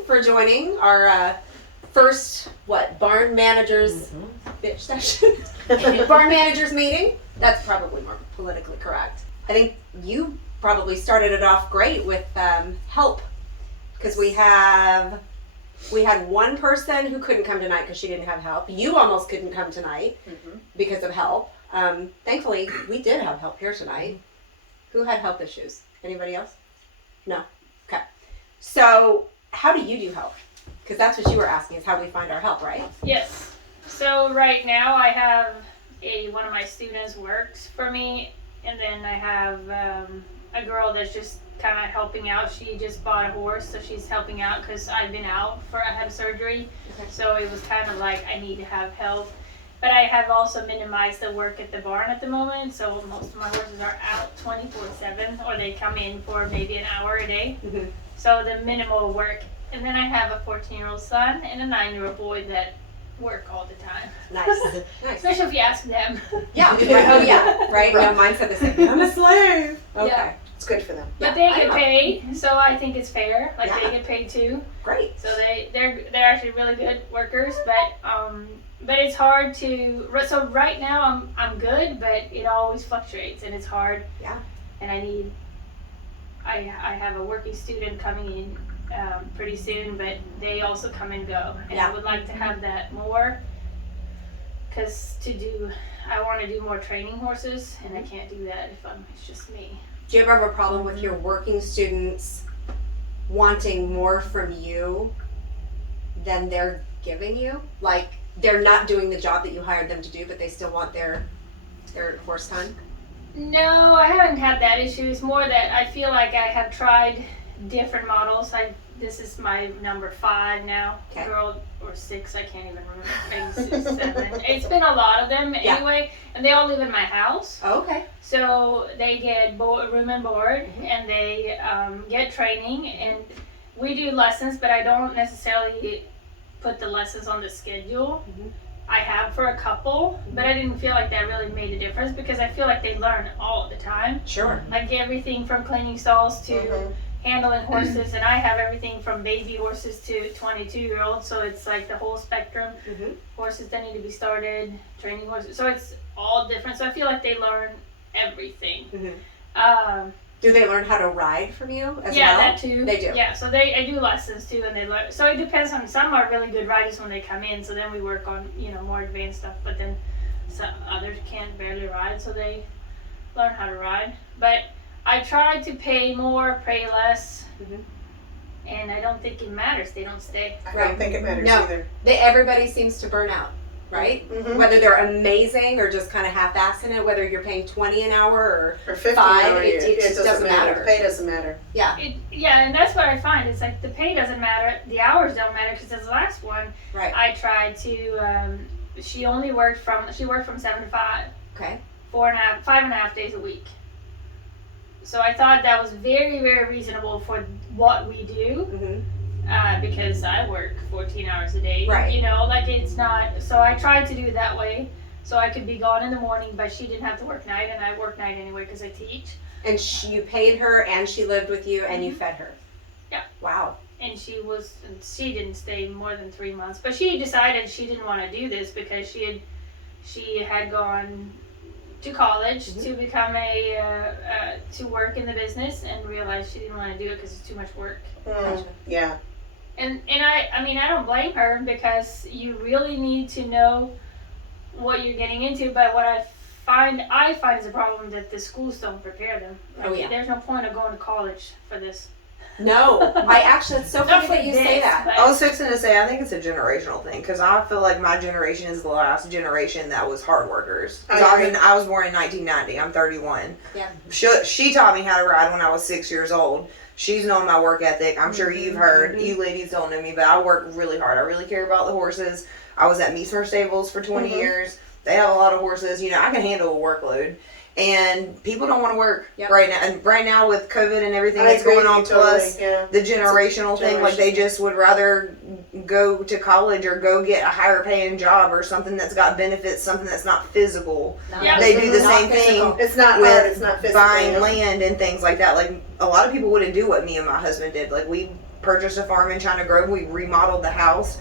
for joining our first, barn managers bitch session? Barn managers meeting? That's probably more politically correct. I think you probably started it off great with help, because we had one person who couldn't come tonight because she didn't have help. You almost couldn't come tonight because of help. Thankfully, we did have help here tonight. Who had health issues? Anybody else? No? Okay. So, how do you do help? Because that's what you were asking, is how we find our help, right? Yes. So right now I have one of my students works for me, and then I have a girl that's just kind of helping out. She just bought a horse, so she's helping out because I've been out I had surgery. Okay. So it was kind of like I need to have help. But I have also minimized the work at the barn at the moment, so most of my horses are out 24/7, or they come in for maybe an hour a day. Mm-hmm. So the minimal work. And then I have a 14-year-old son and a 9-year-old boy that work all the time. Nice. Nice. Especially if you ask them. Yeah. Right. Oh yeah. Right. No, mine said the same. I'm a slave. Okay. Yeah. It's good for them. But they get paid, so I think it's fair. Like they get paid too. Great. So they're actually really good workers, but it's hard to. So right now I'm good, but it always fluctuates and it's hard. Yeah. And I have a working student coming in pretty soon, but they also come and go, and I would like to have that more, because I want to do more training horses, and I can't do that if it's just me. Do you ever have a problem with your working students wanting more from you than they're giving you? Like they're not doing the job that you hired them to do, but they still want their horse time? No, I haven't had that issue. It's more that I feel like I have tried different models. This is my number 5 now. Okay. Girl, or 6, I can't even remember. Maybe 6, 7. It's been a lot of them anyway, and they all live in my house. Oh, okay. So they get room and board, and they get training, and we do lessons, but I don't necessarily put the lessons on the schedule. I have for a couple, but I didn't feel like that really made a difference, because I feel like they learn all the time. Sure. Like everything from cleaning stalls to handling horses, and I have everything from baby horses to 22-year-olds, so it's like the whole spectrum. Horses that need to be started, training horses, so it's all different. So I feel like they learn everything. Do they learn how to ride from you as well? Yeah, that too. They do. Yeah, so I do lessons too, and they learn. So it depends on. Some are really good riders when they come in, so then we work on more advanced stuff. But then some others can't barely ride, so they learn how to ride. But I try to pay more, pay less, and I don't think it matters. They don't stay. I don't think it matters either. Everybody seems to burn out, right? Whether they're amazing or just kind of half-assing it, whether you're paying $20 an hour or 50 $5, it just doesn't matter. The pay doesn't matter. Yeah. And that's what I find. It's like the pay doesn't matter, the hours don't matter, because this last one, I tried to. She worked from 7 to 5. Okay. 5.5 days a week. So I thought that was very, very reasonable for what we do, because I work 14 hours a day. Right. Like it's not. So I tried to do it that way, so I could be gone in the morning, but she didn't have to work night, and I work night anyway because I teach. And you paid her, and she lived with you, and you fed her. Yeah. Wow. And she didn't stay more than 3 months, but she decided she didn't want to do this because she had gone to college to become to work in the business, and realized she didn't want to do it because it's too much work. Yeah. And I don't blame her, because you really need to know what you're getting into. But what I find is a problem that the schools don't prepare them. Like, there's no point of going to college for this. No, it's so funny that you say that. I was fixing to say, I think it's a generational thing, because I feel like my generation is the last generation that was hard workers. I was born in 1990. I'm 31. Yeah. She taught me how to ride when I was 6 years old. She's known my work ethic. I'm sure you've heard. You ladies don't know me, but I work really hard. I really care about the horses. I was at Meesmer Stables for 20 years. They have a lot of horses. I can handle a workload. And people don't want to work right now. And right now with COVID and everything that's going on, plus the generational thing, like they just would rather go to college or go get a higher paying job or something that's got benefits, something that's not physical. They do the same thing. It's not with hard, it's not physical. Buying land and things like that. Like a lot of people wouldn't do what me and my husband did. Like we purchased a farm in China Grove. We remodeled the house.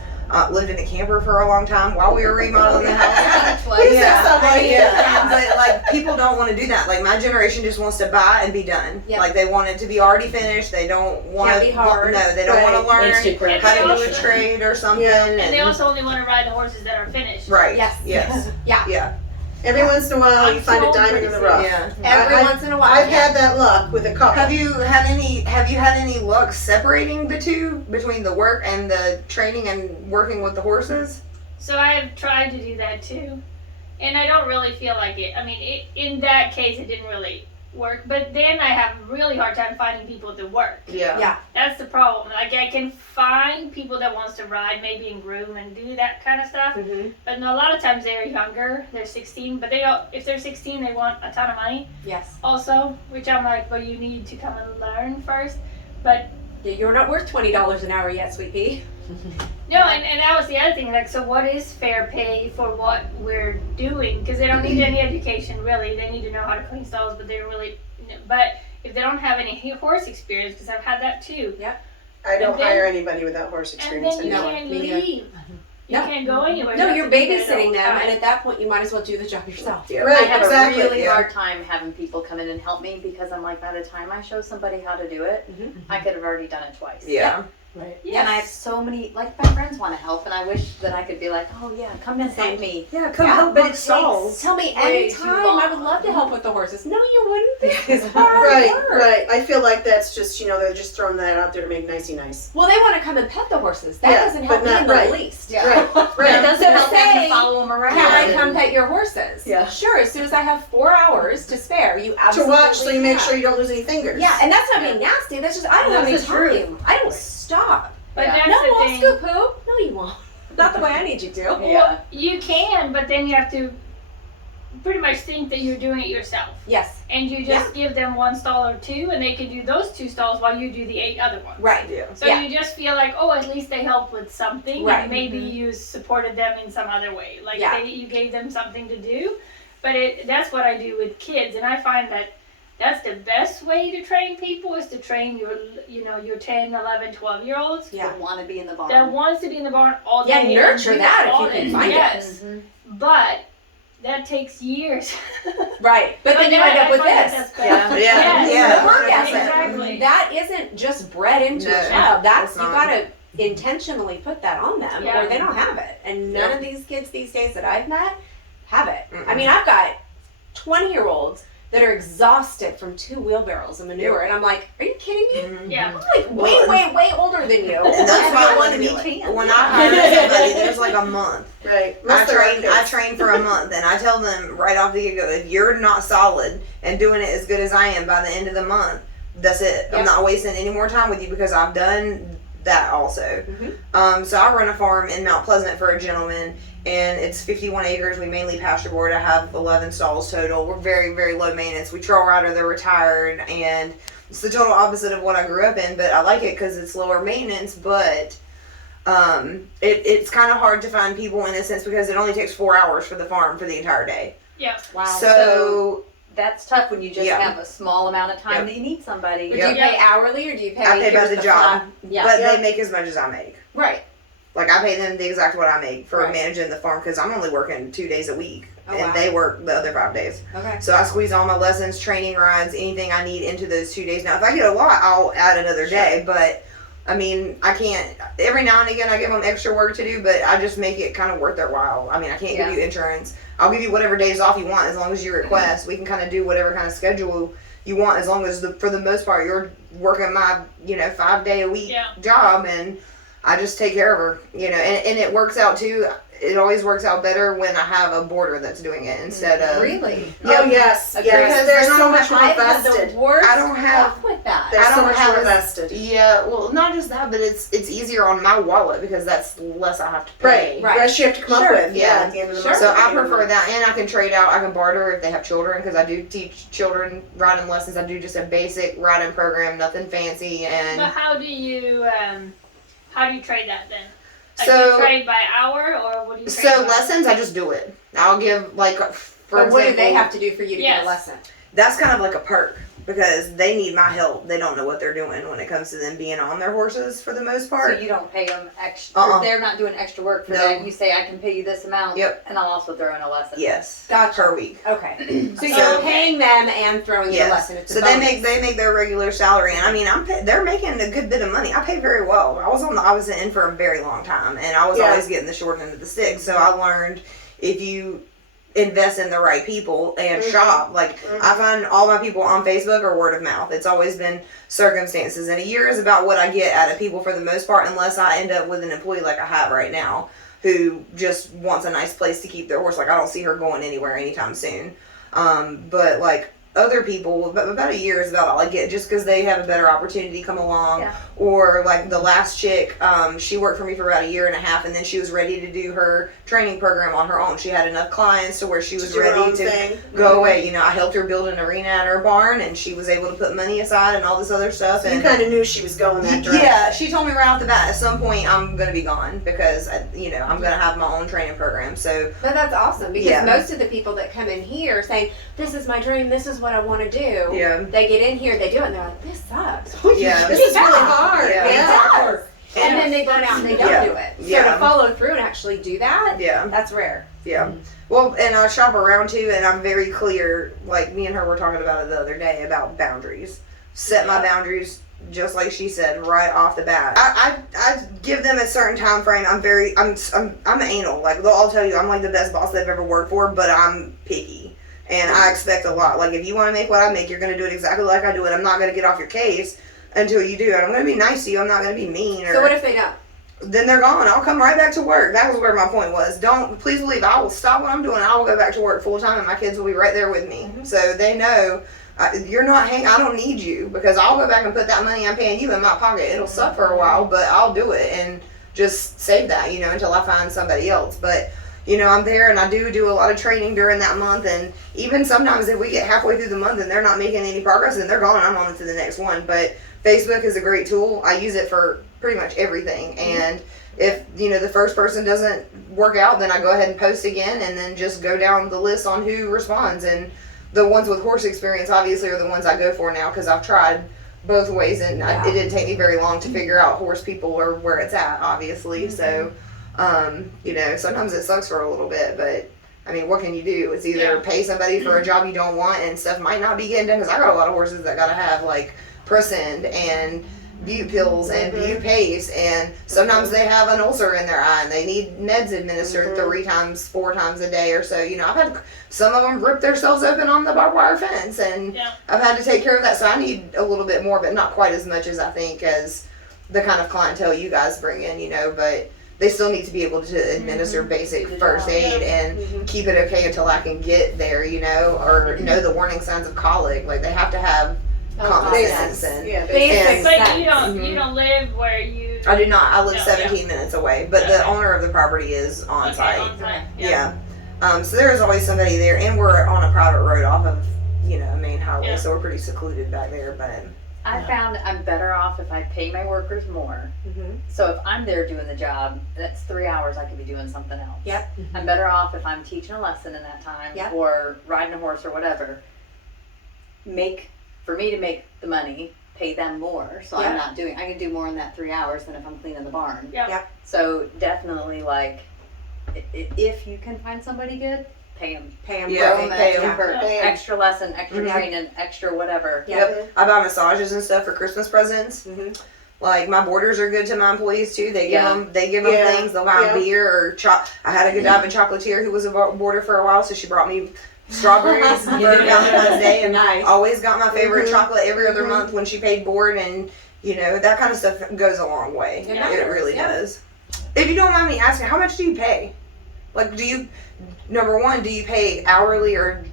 Lived in a camper for a long time while we were remodeling the house. What does that sound like? But like people don't want to do that. Like my generation just wants to buy and be done. Yep. Like they want it to be already finished. They don't want Can't be hard. No, they don't want to learn Instant how to do a trade or something. Yeah. And they also only want to ride the horses that are finished. Right. Yes. Yes. Yeah. Yeah. Every once in a while, you find a I'm so diamond in the crazy. rough. Yeah. Every I- once in a while. I've had that luck with a couple. Have you had any luck separating the two between the work and the training and working with the horses? So I've tried to do that too, and I don't really feel like it. I mean, in that case, it didn't really work. But then I have a really hard time finding people to work. Yeah. Yeah. That's the problem. Like I can find people that wants to ride, maybe and groom and do that kind of stuff. Mhm. But no, a lot of times they're younger. They're 16, but if they're 16, they want a ton of money Yes. also. Which I'm like, well, you need to come and learn first. But You're not worth $20 an hour yet, sweet pea. no, and that was the other thing. Like, so what is fair pay for what we're doing? Because they don't need any education really. They need to know how to clean stalls, but they don't really. But if they don't have any horse experience, because I've had that too. I don't and then- hire anybody without horse And experience then you anymore. can't me neither. leave. You No. can't go anywhere. No, You you're have to be there the babysitting whole them, time. and at that point, you might as well do the job yourself. Yeah. Right, I have exactly. a really yeah. hard time having people come in and help me because I'm like, by the time I show somebody how to do it, Mhm. I could have already done it twice. Yeah. Right. Yeah, and I have so many, like my friends want to help, and I wish that I could be like, oh yeah, come and help me. Yeah. Yeah, but it stalls. Tell me Way too anytime. long. I would love to help with the horses. No, you wouldn't. This is hard Right, work. right. I feel like that's just, they're just throwing that out there to make nicey nice. Well, they want to come and pet the horses. That Yeah, doesn't but help me not in the right. least. Yeah. Right, But it right. doesn't So help say, having to follow them around. Can I Yeah. come pet your horses? Yeah. Sure. As soon as I have 4 hours to spare, you To absolutely watch so you make can. sure you don't lose any fingers. Yeah, and that's not being nasty. That's just I don't have any That's the truth. time. I don't stop. But Yeah. that's No, the I'll thing. scoop poop. No, you won't. Not the way I need you to. Yeah. You can, but then you have to pretty much think that you're doing it yourself. Yes. And you just give them one stall or two, and they can do those 2 stalls while you do the 8 other ones. Right. Yeah. So Yeah. you just feel like, oh, at least they helped with something. Right. And maybe you supported them in some other way. Like Yeah. you gave them something to do. But that's what I do with kids, and I find that that's the best way to train people is to train your 10, 11, 12-year-olds Yeah. That want to be in the barn. that wants to be in the barn all Yeah, day. nurture and do that if all you can day. find it. Yes. Mhm. But that takes years. Right. But then you that- end up I with find that this. that's better. Yeah. Yeah. Yes. Yeah. Work ethic. Exactly. That isn't just bred into No, a child. That's it's you not. gotta intentionally put that on them Yeah. or they don't have it. And none Yeah. of these kids these days that I've met have it. I Mm-mm. mean, I've got 20-year-olds that are exhausted from 2 wheelbarrows of manure, and I'm like, are you kidding me? Mhm. Yeah. I'm like way older than you. And that's And why I when wanna do it. when I hire somebody, there's like a month. Right. I Most of our train kids. for a month, and I tell them right off the get-go, if you're not solid and doing it as good as I am by the end of the month, that's it. Yep. I'm not wasting any more time with you because I've done that also. Mhm. So I run a farm in Mount Pleasant for a gentleman, and it's 51 acres. We mainly pasture board. I have 11 stalls total. We're very, very low maintenance. We trail rider, they're retired, and it's the total opposite of what I grew up in, but I like it because it's lower maintenance, but it's kind of hard to find people in a sense because it only takes 4 hours for the farm for the entire day. Yeah. Wow. So That's tough when you just Yeah. have a small amount of time Yep. that you need somebody. But Yep. do you pay hourly or do you pay? I pay by here's the job. flat- Yeah. but Yeah. they make as much as I make. Right. Like I pay them the exact what I make for Right. managing the farm because I'm only working 2 days a week, Oh, and wow. they work the other 5 days. Okay. So I squeeze all my lessons, training rides, anything I need into those 2 days. Now, if I get a lot, I'll add another day. But I mean, I can't. Every now and again, I give them extra work to do, but I just make it kind of worth their while. I mean, I can't Yeah. give you insurance. I'll give you whatever days off you want as long as you request. We can kind of do whatever kind of schedule you want as long as for the most part you're working my 5-day a week Yeah. job, and I just take care of her, and it works out too. It always works out better when I have a boarder that's doing it instead of Really? Oh, yes. Because Yes. There's there's so not much more I've had vested. the worst I don't have- luck with that. There's I so don't much have more a- vested. Yeah, well, not just that, but it's easier on my wallet because that's less I have to pay. Right. Right. Less you have to come Sure. up with. Yeah. At the end of the Sure. month. So I prefer that, and I can trade out. I can barter if they have children because I do teach children riding lessons. I do just a basic riding program, nothing fancy, But and how do you trade that then? Like, So- do you trade by hour or what do you trade so by? lessons I just do it. I'll give for But what do they example, have to do for you to get Yes. a lesson? That's kind of like a perk because they need my help. They don't know what they're doing when it comes to them being on their horses for the most So part. you don't pay them extra. They're not doing extra work for No. that. You say I can pay you this amount. Yep. And I'll also throw in a lesson. Yes. Gotcha. Per week. Okay. So So- you're paying them and throwing you a lesson. It's a So they bonus. make their regular salary, and I mean they're making a good bit of money. I pay very well. I was in for a very long time, and I was Yeah. always getting the short end of the stick. So I learned if you invest in the right people and shop, like I find all my people on Facebook are word of mouth. It's always been circumstances, and a year is about what I get out of people for the most part, unless I end up with an employee like I have right now who just wants a nice place to keep their horse. Like I don't see her going anywhere anytime soon. But like other people, about a year is about all I get, just because they have a better opportunity come along. Yeah. Or like the last chick, she worked for me for about a year and a half, and then she was ready to do her training program on her own. She had enough clients to where she was Do her ready own to thing. go away. You know, I helped her build an arena at her barn, and she was able to put money aside and all this other stuff. So and you kind of knew she was going that direction. yeah, she told me right off the bat, at some point I'm gonna be gone because I'm gonna have my own training program. So But that's awesome because Yeah. most of the people that come in here saying, "This is my dream. This is what I want to do." Yeah. They get in here, they do it, and they're like, "This sucks." Yeah. This is really hard. Yeah. It Yeah. does. And then they burn out and they don't Yeah. do it. So Yeah. to follow through and actually do that, yeah. that's rare. Yeah. Well, and I shop around too, and I'm very clear. Like me and her were talking about it the other day about boundaries. Set my boundaries, just like she said, right off the bat. I give them a certain time frame. I'm anal. Like they'll all tell you I'm like the best boss they've ever worked for, but I'm picky. And I expect a lot. Like if you want to make what I make, you're going to do it exactly like I do it. I'm not going to get off your case until you do. And I'm going to be nice to you. I'm not going to be mean. Or, So what if they don't? then they're gone. I'll come right back to work. That was where my point was. Please believe I will stop what I'm doing. I will go back to work full time, and my kids will be right there with me. So they know you're not I don't need you, because I'll go back and put that money I'm paying you in my pocket. It'll suck for a while, but I'll do it and just save that, until I find somebody else. But I'm there, and I do a lot of training during that month, and even sometimes if we get halfway through the month and they're not making any progress, then they're gone. I'm on to the next one. But Facebook is a great tool. I use it for pretty much everything. And if the first person doesn't work out, then I go ahead and post again, and then just go down the list on who responds. And the ones with horse experience obviously are the ones I go for now, because I've tried both ways, and it didn't take me very long to figure out horse people or where it's at, obviously. So sometimes it sucks for a little bit, but I mean, what can you do? It's either pay somebody for a job you don't want, and stuff might not be getting done, because I got a lot of horses that gotta have like Presend and Bute pills and Bute paste, and sometimes they have an ulcer in their eye and they need meds administered 4 times a day or so. I've had some of them rip themselves open on the barbed wire fence, and I've had to take care of that. So I need a little bit more, but not quite as much as I think as the kind of clientele you guys bring in, but they still need to be able to administer basic first aid and keep it okay until I can get there, or know the warning signs of colic. Like they have to have common sense. And Basic But sense. you don't live where you. I do not. I live No, 17 minutes away, but the owner of the property is on site. On site. Yeah. So there is always somebody there, and we're on a private road off of a main highway, so we're pretty secluded back there. But I found I'm better off if I pay my workers more. So if I'm there doing the job, that's 3 hours I could be doing something else. Yep. I'm better off if I'm teaching a lesson in that time Yep. or riding a horse or whatever. For me to make the money, pay them more. So Yeah. I can do more in that 3 hours than if I'm cleaning the barn. Yep. Yep. So definitely if you can find somebody good, pay them. Pay them. Yeah, perfect. pay 'em. Yeah. For Pay 'em. extra lesson, extra Mhm. training, extra whatever. Yeah. Yep. I buy massages and stuff for Christmas presents. Like my boarders are good to my employees too. They give them Yeah. things. They'll buy 'em beer or I had a Godiva chocolatier who was a boarder for a while, so she brought me strawberries for Valentine's Day, and Nice. always got my favorite chocolate every other month when she paid board, and that kind of stuff goes a long way. It It matters, really yeah. does. If you don't mind me asking, how much do you pay? Like, number one, do you pay hourly or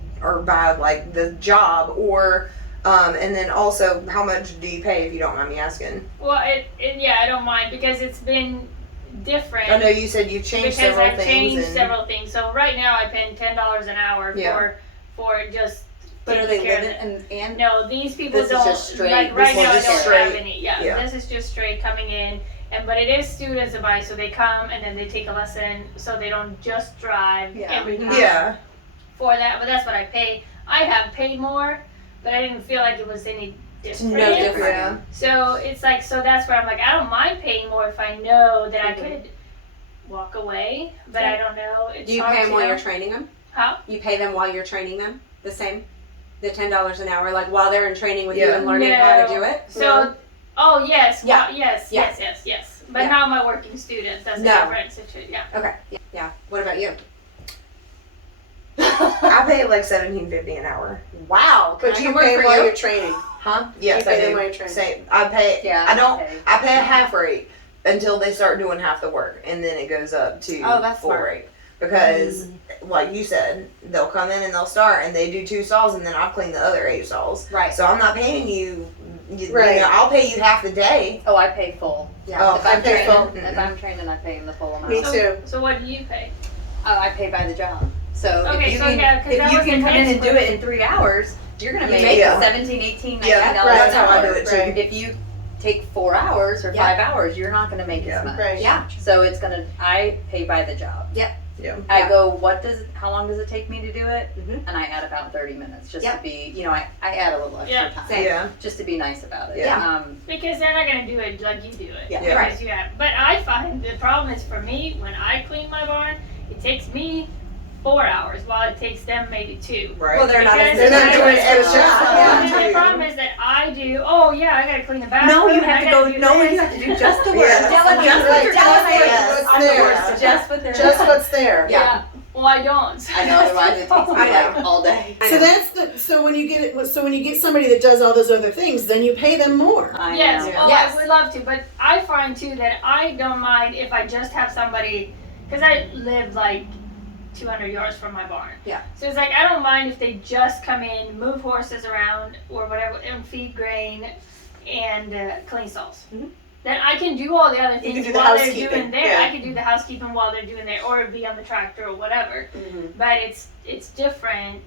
by like the job, or and then also how much do you pay, if you don't mind me asking? Well, I don't mind, because it's been different. I know you said you've changed because several I've things. changed and, several things. So right now I pay $10 an hour Yeah. for just. But are they taking care of living it. and No, these people This is don't. just straight- Like right this now, I one's don't just have straight. any. Yeah, Yeah. this is just straight coming in, but it is students advice. So they come and then they take a lesson, so they don't just drive Yeah. every time Yeah. for that. But that's what I pay. I have paid more, but I didn't feel like it was any It's different. no different. Yeah. So it's like, so that's where I'm like, I don't mind paying more if I know that I could walk away, but I don't know. It's Do you hard pay them to while know. you're training them? How? You pay them while you're training them? The same? The $10 an hour, like while they're in training with you Yeah. and learning how to No. do it? So, oh yes, Yeah. well, yes, Yeah. yes. But Yeah. not my working students. That's No. a different situation. Yeah. Okay. Yeah. What about you? I pay like $17.50 an hour. Wow. But Can I you come pay work for while you? you're training. Huh? Yes, You pay I them do. while you're training. Same. I pay. Yeah, I don't. okay. I pay a half rate until they start doing half the work, and then it goes up to Oh, that's full smart. rate. Because, like you said, they'll come in and they'll start, and they do 2 stalls, and then I'll clean the other 8 stalls. Right. So I'm not paying you. You Right. know, I'll pay you half the day. Oh, I pay full. Yeah. Oh, If I'm pay full. training, if I'm training, I pay them the full amount. Me too. So what do you pay? I pay by the job. So Okay, if you so can, yeah, 'cause that if you was can the come in next and do it in 3 hours, you're gonna make Yeah. 17, 18, $19 Yeah, right, that's an how I hour. do it too. Right. If you take 4 hours or Yeah. 5 hours, you're not gonna make Yeah. as much. Right. Yeah. So it's gonna. I pay by the job. Yeah. I Yeah. go. How long does it take me to do it? Mhm. And I add about 30 minutes just Yeah. to be. I add a little extra Yeah. time. Same. Yeah. Just to be nice about it. Yeah. Because they're not gonna do it like you do it. Yeah. Yeah. Because you have. But I find the problem is for me when I clean my barn, it takes me 4 hours while it takes them maybe 2. Right. Well, they're not as They're not busy. doing it as Yeah. just- And Yeah. the problem is that I do. Oh yeah, I gotta clean the bathroom. No, you I have to gotta go. do No, this. you have to do just the work. Yeah. Just Delegate. what Right. you're Delegate. Yes. What's I'm the there. worst. Just what they're. Just what's there. Yeah. Well, I don't. I know. Otherwise, it takes me I know. like all day. I So know. that's the so when you get it so when you get somebody that does all those other things, then you pay them more. I Yes, know. oh, Yes. I would love to, but I find too that I don't mind if I just have somebody, because I live like 200 yards from my barn. Yeah. So it's like I don't mind if they just come in, move horses around or whatever, and feed grain and clean stalls. Mhm. Then I can do all the other can things do the while they're housekeeping, doing there. yeah. I can do the housekeeping while they're doing there, or be on the tractor or whatever. But it's different.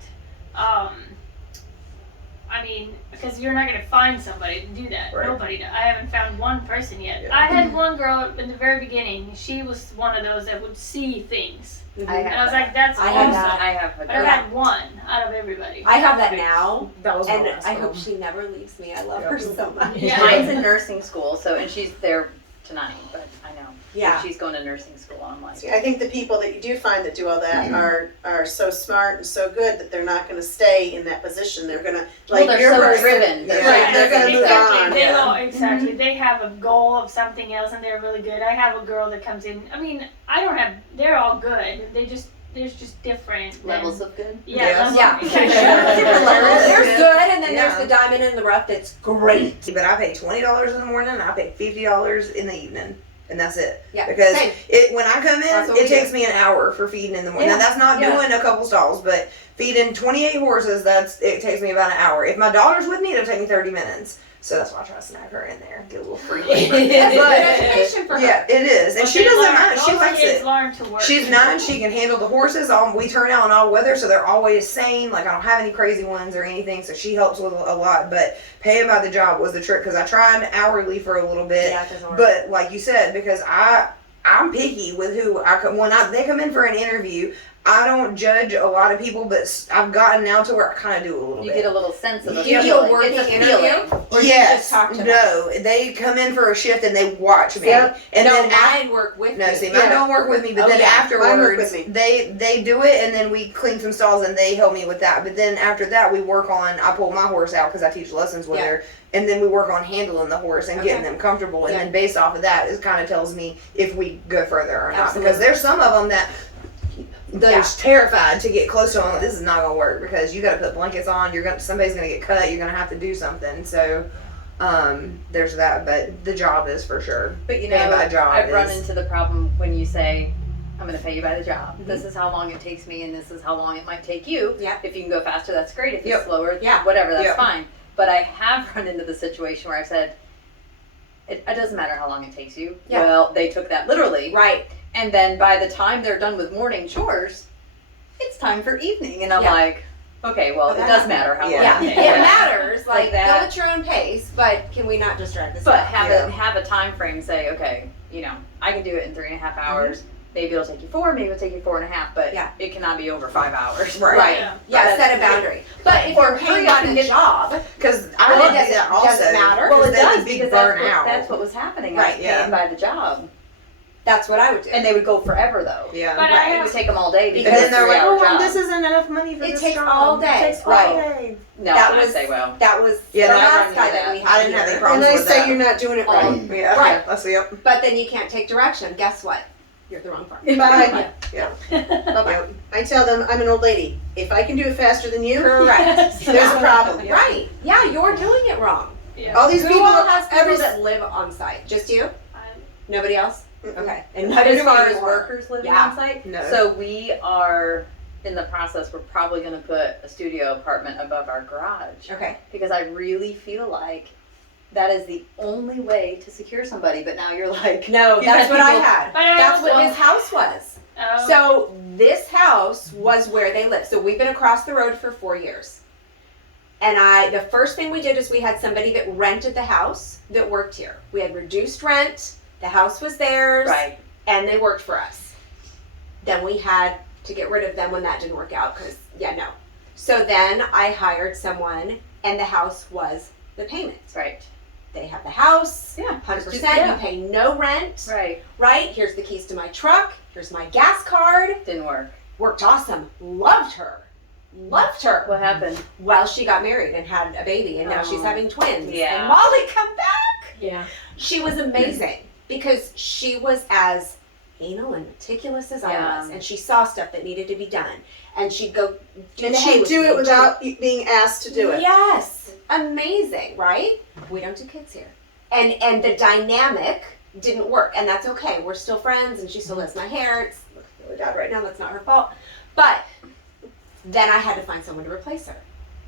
I mean, because you're not gonna find somebody to do that. Right. Nobody does. I haven't found one person yet. Yeah. I had one girl in the very beginning. She was one of those that would see things, I and I was have. like, "That's I have awesome." that. I have a But I've girl. had one out of everybody. I have that now, That was my and last I one. hope she never leaves me. I love Yeah. her so much. Yeah. Mine's in nursing school, so and she's there tonight, but I know. Yeah. She's going to nursing school. I'm like, See, I think the people that you do find that do all that are so smart and so good that they're not going to stay in that position. They're going to well, like they're you're so right. driven. They're Right, like, they're gonna move exactly. on, They yeah. know exactly. They have a goal of something else, and they're really good. I have a girl that comes in. I mean, I don't have. They're all good. There's just different levels of good. Yeah. Yes. Yeah. Different There's There's good, and then Yeah. there's the diamond in the rough that's great. But I pay $20 in the morning, and I pay $50 in the evening, and that's it. Yeah. Because Same. when I come That's in, what we it do. takes me an hour for feeding in the morning. Yeah. Now that's not Yeah. doing a couple stalls, but feeding 28 horses, it takes me about an hour. If my daughter's with me, it'll take me 30 minutes. So that's why I try to snack her in there, get a little free labor. That's But- good education for her. Yeah, it is, and Well, she they doesn't learn- mind. She those likes kids it. learn to work. She's 9. She can handle the horses. We turn out in all weather, so they're always sane. Like I don't have any crazy ones or anything, so she helps with a lot. But paying by the job was the trick because I tried hourly for a little bit. Yeah, it doesn't work. But like you said, because I'm picky with who they come in for an interview. I don't judge a lot of people, but I've gotten now to where I kind of do a little You bit. get a little sense of Do a you do a feeling. working It's a interview? feeling. Or do you Yes, just talk to them? no, they come in for a shift and they watch me, Yep. and no, then mine work with no, me. see, Yeah. mine don't work with me, but Oh, then yeah. Mine work afterwards, with me. they do it, and then we clean some stalls, and they help me with that. But then after that, we work on. I pull my horse out because I teach lessons with Yeah. her, and then we work on handling the horse and getting Okay. them comfortable. And Yeah. then based off of that, it kind of tells me if we go further or not. Absolutely. Because there's some of them that they're terrified to get close to them. This is not gonna work because you got to put blankets on. Somebody's gonna get cut. You're gonna have to do something. So. There's that, but the job is for sure. But you Paying know, by job I've run is- into the problem when you say, I'm going to pay you by the job. Mhm. This is how long it takes me, and this is how long it might take you. Yeah. If you can go faster, that's great. If Yep. it's slower, Yeah. whatever, that's Yep. fine. But I have run into the situation where I've said, it doesn't matter how long it takes you. Yeah. Well, they took that literally. Right. And then by the time they're done with morning chores, it's time for evening. And I'm Yeah. like, okay, well, Oh, it that does matter how Yeah. long Yeah, it it takes. matters. Like, Like that. go at your own pace, but can we not just drag this But out? have Yeah. a time frame. Say, okay, I can do it in 3.5 hours. maybe it'll take you 4, maybe it'll take you 4.5, but Yeah. it cannot be over 5 hours. Right. Yeah. Yeah, set a boundary. But if you're paying on the job, Because I Well, would it do that also. doesn't matter. Well, it they does would be because burnt out. that's what was happening. I Right, was yeah. paying by the job, that's what I would do. and they would go forever though. Yeah. But Right. It would take them all day because And then it's they're a like, 3-hour oh, job. this isn't enough money for It this takes job. all day. It takes all Right. day. No, That I was- say well. That was Yeah, the no, last I guy knew that we that. had I didn't have any here. problems And I with say that. you're not doing it right. Yeah. Right. That's yep. But then you can't take direction. Guess what? You're at the wrong farm. Bye. Bye-bye. I tell them I'm an old lady. If I can do it faster than you, Correct. there's a problem. Right. Yeah, you're doing it wrong. Yeah. All these Who people, all has people every that live on site? Just you? I- Nobody else? Mm-mm. Okay. And But neither as do far we as anymore. workers living Yeah. on site, No. so we are in the process. We're probably going to put a studio apartment above our garage Okay. because I really feel like that is the only way to secure somebody. But now you're like, No, You that's had what I people- had. But I That's what also- his house was. Oh. So this house was where they lived. So we've been across the road for 4 years. And the first thing we did is we had somebody that rented the house that worked here. We had reduced rent. The house was theirs. right, And they worked for us. Then we had to get rid of them when that didn't work out because, yeah, no. So then I hired someone and the house was the payment. right, They have the house, Yeah. 100%. Yeah. You pay no rent, right. right? Here's the keys to my truck. Here's my gas card. Didn't work. Worked awesome. Loved her. Loved her. What happened? Well, she got married and had a baby and now she's Oh. having twins. Yeah. And Molly, come back. Yeah. She was amazing because she was as anal and meticulous as I Yeah. was, and she saw stuff that needed to be done, and she'd go do and the hay she'd with do me, it without being asked to do it. Yes, amazing, right? We don't do kids here, and the dynamic didn't work, and that's okay. We're still friends, and she still does my hair. It's looking really bad right now. That's not her fault, but then I had to find someone to replace her.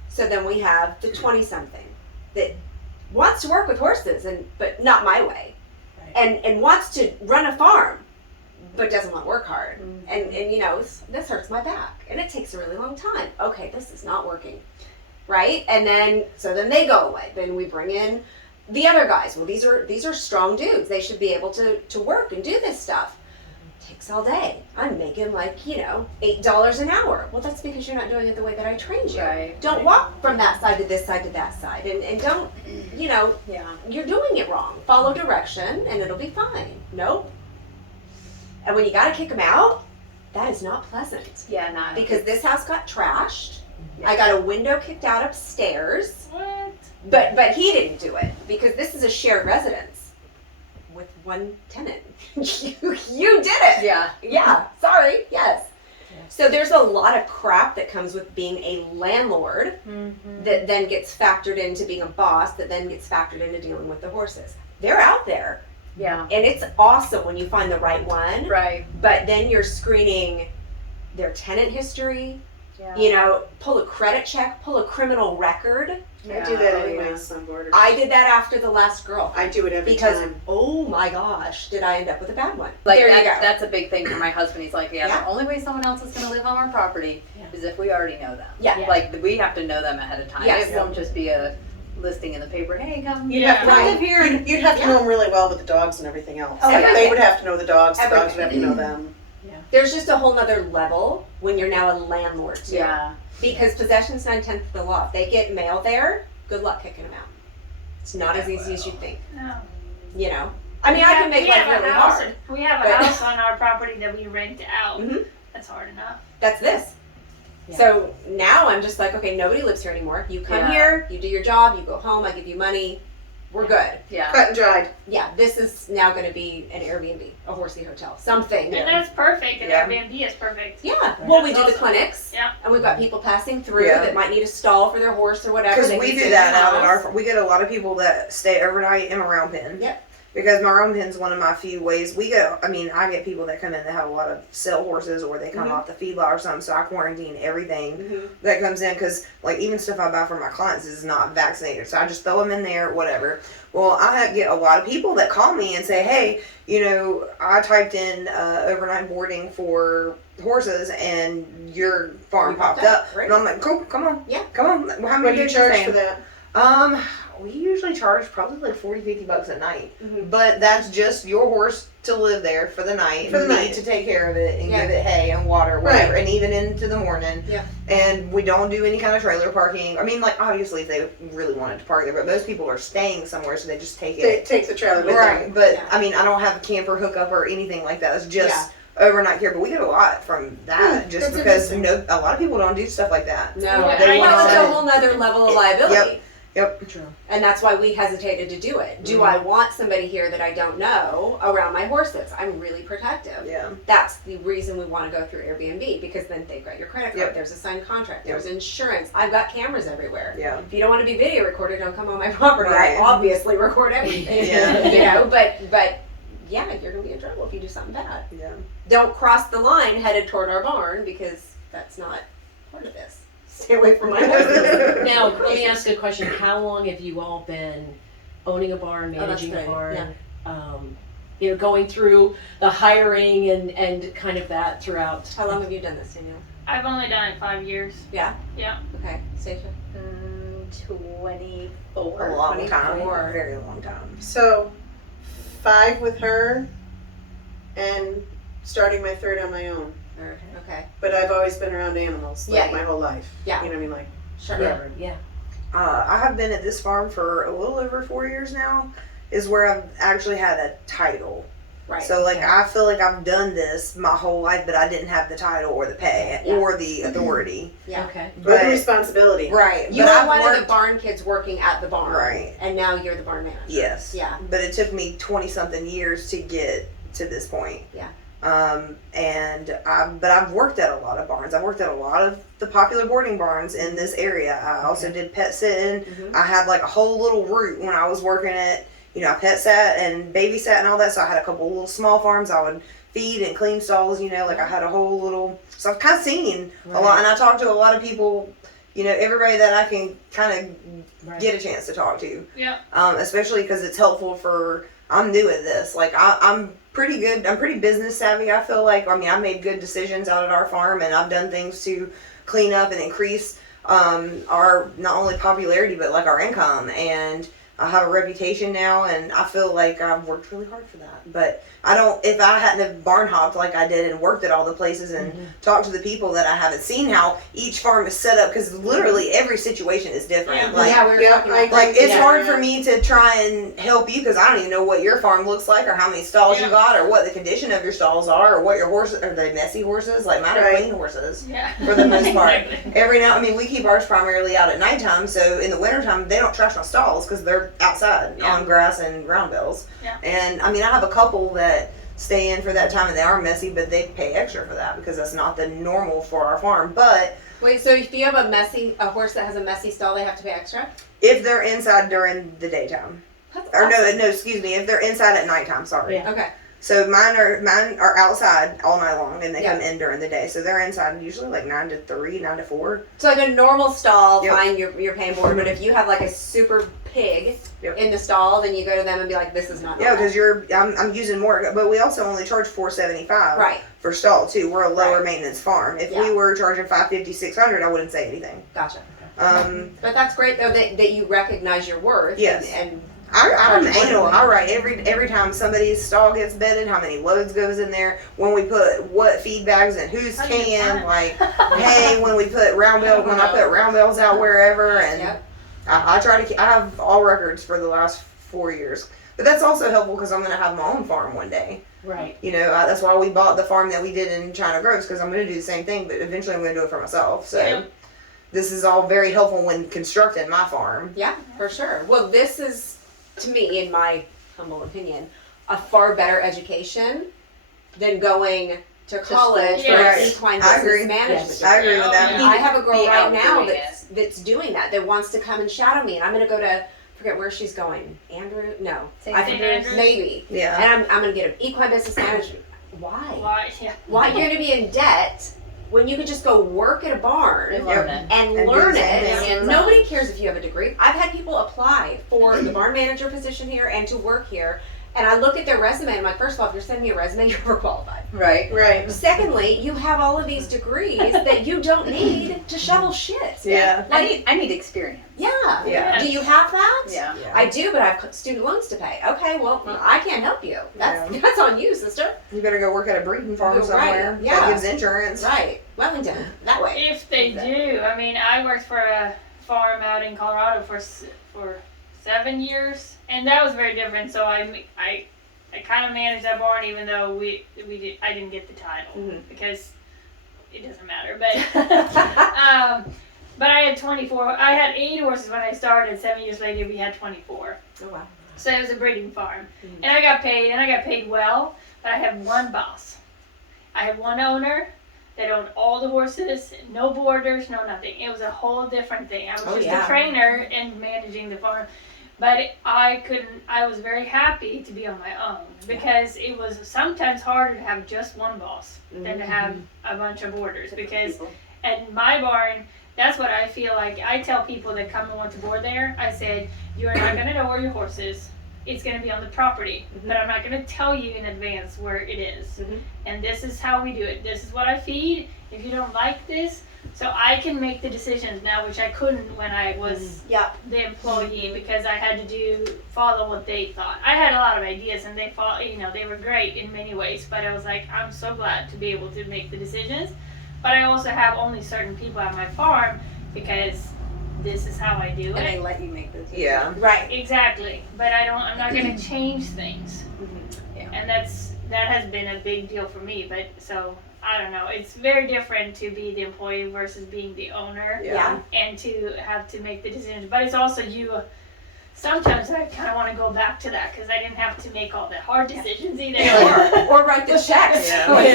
So then we have the 20-something that wants to work with horses, but not my way, and wants to run a farm, but doesn't want to work hard. And you know, this hurts my back, and it takes a really long time. Okay, this is not working, right? And then they go away. Then we bring in the other guys. Well, these are strong dudes. They should be able to work and do this stuff. Takes all day. I'm making like, $8 an hour. Well, that's because you're not doing it the way that I trained you. Right. Don't walk from that side to this side to that side, and don't, Yeah. you're doing it wrong. Follow direction and it'll be fine. Nope. And when you gotta kick them out, that is not pleasant. Yeah. Not Because this house got trashed. I got a window kicked out upstairs. What? But he didn't do it because this is a shared residence with one tenant. you did it. Yeah. Yeah, sorry, yes. So there's a lot of crap that comes with being a landlord that then gets factored into being a boss, that then gets factored into dealing with the horses. They're out there, Yeah. and it's awesome when you find the right one, Right. but then you're screening their tenant history, Yeah. pull a credit check, pull a criminal record. I do that Oh, anyway, yeah. son boarders. I did that after the last girl. I do it every Because, time. oh my gosh, did I end up with a bad one. Like there you that, go. that's a big thing for my husband. He's like, Yeah. the only way someone else is going to live on our property is if we already know them. Yeah. Yeah. Like we have to know them ahead of time. Yes. It won't just be a listing in the paper. Hey, come. You'd Yeah. have to I know, live here. you'd have to know them really well with the dogs and everything else. Oh, Like, everything. they would have to know the dogs would have to Everything. know them. There's just a whole nother level when you're now a landlord too. Yeah. Because possession's 9/10 of the law. If they get mail there, good luck kicking them out. It's not as easy as you think. No. I mean, I can make we life have a really house. hard. We have a but- house on our property that we rent out. Mhm. That's hard enough. That's this. Yeah. So now I'm just like, okay, nobody lives here anymore. You come Yeah. here, you do your job, you go home, I give you money, we're good. Yeah. Cut and dried. Yeah, this is now going to be an Airbnb, a horsey hotel, something. And that's perfect. And Yeah. Airbnb is perfect. Yeah. Well, we That's do the awesome. clinics. Yeah. And we've got people passing through Yeah. that might need a stall for their horse or whatever. Because They we can do sit that in the out at house. our. We get a lot of people that stay overnight in my round pen. Yep. Because my round pen's one of my few ways we get. I mean, I get people that come in that have a lot of sell horses or they come Mhm. off the feedlot or something. So I quarantine everything Mhm. that comes in because, like, even stuff I buy for my clients is not vaccinated. So I just throw them in there, whatever. Well, get a lot of people that call me and say, "Hey, I typed in overnight boarding for horses and your farm You popped popped up." up, right. And I'm like, "Cool, come on, Yeah. come on. How What many do you days charge staying?" for that? we usually charge probably like $40-50 a night. Mhm. But that's just your horse to live there for the night. For the me night. to take care of it and Yeah. give it hay and water, whatever, Right. and even into the morning. Yeah. And we don't do any kind of trailer parking. I mean, like, obviously if they really wanted to park there, but most people are staying somewhere, so they just take it. Take the trailer with them. Right, but Yeah. I mean, I don't have a camper hookup or anything like that. It's just overnight care. But we get a lot from that, just that's because interesting. a lot of people don't do stuff like that. No, Yeah, They I want well, it's a to. whole nother level of liability. True. And that's why we hesitated to do it. Do Mhm. I want somebody here that I don't know around my horses? I'm really protective. Yeah. That's the reason we want to go through Airbnb, because then they've got your credit card, Yep. there's a signed contract, Yep. there's insurance. I've got cameras everywhere. Yeah. If you don't want to be video recorded, don't come on my property. Right. I obviously record everything. Yeah. You know, but yeah, you're gonna be in trouble if you do something bad. Yeah. Don't cross the line headed toward our barn, because that's not part of this. Stay away from my horses. Now, let me ask a question. How long have you all been owning a barn, Oh, that's managing a good. barn? You know, going through the hiring and kind of that throughout. How long have you done this, Danielle? I've only done it 5 years. Yeah? Yeah. Okay, Stacia? 24. A long time. 24. A very long time. So 5 with her and starting my 3rd on my own. Okay. But I've always been around animals like Yeah. my whole life. Yeah. You know what I mean? Like Sure. Forever, yeah. I have been at this farm for a little over 4 years now, is where I've actually had a title. Right. So, like, I feel like I've done this my whole life, but I didn't have the title or the pay Yeah. or the authority. Yeah. Okay. or the But, responsibility. right. You but were I've one of worked, the barn kids working at the barn. Right. And now you're the barn manager. Yes. Yeah. But it took me 20-something years to get to this point. Yeah. But I've worked at a lot of barns. I've worked at a lot of the popular boarding barns in this area. I also did pet sitting. Mhm. I had like a whole little route when I was working at, I pet sat and baby sat and all that. So I had a couple little small farms I would feed and clean stalls, like I had a whole little, so I've kind of seen a lot. And I talked to a lot of people, everybody that I can kind of get a chance to talk to. Yeah. Especially because it's helpful I'm new at this. Like I'm pretty good. I'm pretty business savvy. I feel like. I mean, I made good decisions out at our farm, and I've done things to clean up and increase our not only popularity but like our income. And I have a reputation now, and I feel like I've worked really hard for that. But I don't. If I hadn't have barn hopped like I did and worked at all the places and talked to the people that I haven't seen how each farm is set up, because literally every situation is different. Yeah. Like, Yeah, we were Yeah, talking about like, it's yeah. hard for me to try and help you because I don't even know what your farm looks like or how many stalls you Yeah. got or what the condition of your stalls are or what your horses are. They messy horses? Like, mine are Right. clean horses Yeah. for the most part. Exactly. We keep ours primarily out at nighttime, so in the wintertime they don't trash my stalls because they're outside Yeah. on grass and ground bells. Yeah. And I have a couple that stay in for that time and they are messy, but they pay extra for that because that's not the normal for our farm. But Wait, so if you have a horse that has a messy stall, they have to pay extra? if they're inside during the daytime. That's Or awesome. no, excuse me. If they're inside at nighttime, sorry. Yeah. Okay. So mine are outside all night long, and they Yeah. come in during the day. So they're inside usually like 9 to 3, 9 to 4. So like a normal stall, Yep. fine, you're paying for it. But if you have like a super pig Yep. in the stall, then you go to them and be like, "This is not." Yeah, normal. because I'm using more, but we also only charge $475 right. for stall too. We're a lower Right. maintenance farm. If Yeah. we were charging $550, $600, I wouldn't say anything. Gotcha. But that's great though that you recognize your worth. Yes. And I'm anal. I write every time somebody's stall gets bedded, how many loads goes in there, when we put what feed bags in whose How do you can, find- like, hey, when we put round bells, when I put round bells out wherever, and Yep. I try to keep, I have all records for the last 4 years. But that's also helpful because I'm going to have my own farm one day. Right. That's why we bought the farm that we did in China Groves, because I'm going to do the same thing, but eventually I'm going to do it for myself. So Yeah. this is all very helpful when constructing my farm. Yeah, for sure. Well, this is, to me, in my humble opinion, a far better education than going to college for Yes. equine I business agree. management. Yes. I agree with that. Yeah. I have a girl Be right out now doing that's doing that. That wants to come and shadow me, and I'm going to go to forget where she's going. Andrew? No, St. I think Andrews? maybe. Yeah. And I'm going to get an equine business management. Why? Why? Yeah. Why you're going to be in debt when you could just go work at a barn And learn it. and And learn do the it? same thing. And nobody cares if you have a degree. I've had people apply for the barn manager position here and to work here, and I look at their resume, I'm like, first of all, if you're sending me a resume, you're overqualified. Right. Right. Secondly, you have all of these degrees that you don't need to shovel shit. Yeah. I need experience. Yeah. Yeah. Do you have that? Yeah. I do, but I have student loans to pay. Okay, well, I can't help you. That's on you, sister. You better go work at a breeding farm Right, somewhere. yeah. That gives insurance. Right. Wellington, that way. If they do, I mean, I worked for a farm out in Colorado for 7 years, and that was very different. So I kind of managed that barn, even though I didn't get the title because it doesn't matter. But I had 24. I had 8 horses when I started. 7 years later, we had 24. Oh, wow. So it was a breeding farm, and I got paid well. But I have one boss. I have one owner that owned all the horses, no boarders, no nothing. It was a whole different thing. I was just a trainer and managing the farm. But I was very happy to be on my own because it was sometimes harder to have just one boss than to have a bunch of boarders. Because at my barn, that's what I feel like. I tell people that come and want to board there, I said, you're not going to know where your horse is. It's going to be on the property, but I'm not going to tell you in advance where it is. And this is how we do it. This is what I feed. If you don't like this, so I can make the decisions now, which I couldn't when I was the employee because I had to follow what they thought. I had a lot of ideas and they were great in many ways, but I was like, I'm so glad to be able to make the decisions. But I also have only certain people at my farm because this is how I do it. And they let you make the decision. Yeah. Right. Exactly. But I'm not going to change things. Yeah. And that has been a big deal for me. But so I don't know. It's very different to be the employee versus being the owner. Yeah. And to have to make the decisions. But it's also sometimes I kind of want to go back to that because I didn't have to make all the hard decisions either. Or write the checks. Exactly.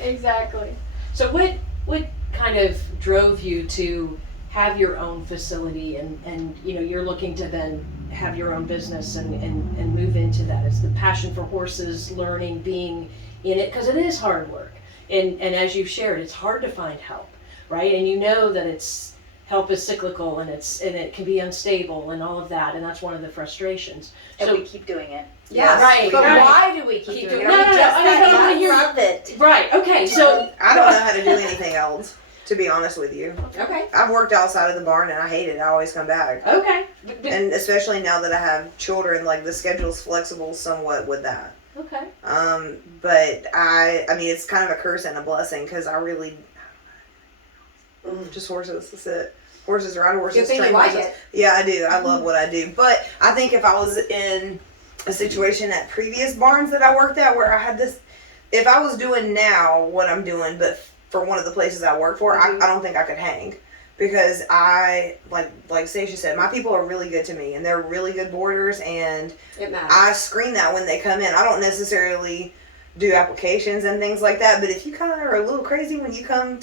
Exactly. So what kind of drove you to have your own facility and you're looking to then have your own business and move into that? It's the passion for horses, learning, being in it, because it is hard work. And as you've shared, it's hard to find help, right? And you know that help is cyclical and it can be unstable and all of that, and that's one of the frustrations. And So we keep doing it. Yeah, Right, But right. why do we keep doing it? No, Are we no, just I that wanna hear- love it. right, okay, so I don't know how to do anything else, to be honest with you. Okay. I've worked outside of the barn and I hate it. I always come back. okay. And especially now that I have children, like the schedule's flexible somewhat with that. Okay. But I mean, it's kind of a curse and a blessing because I really just horses. That's it. Horses, ride horses, Good thing train you like horses. it. Yeah, I do. I love what I do. But I think if I was in a situation at previous barns that I worked at where I had this, if I was doing now what I'm doing, but for one of the places I work for, I don't think I could hang. Because I, like Stacia said, my people are really good to me and they're really good boarders and It matters. I screen that when they come in. I don't necessarily do applications and things like that, but if you kind of are a little crazy when you come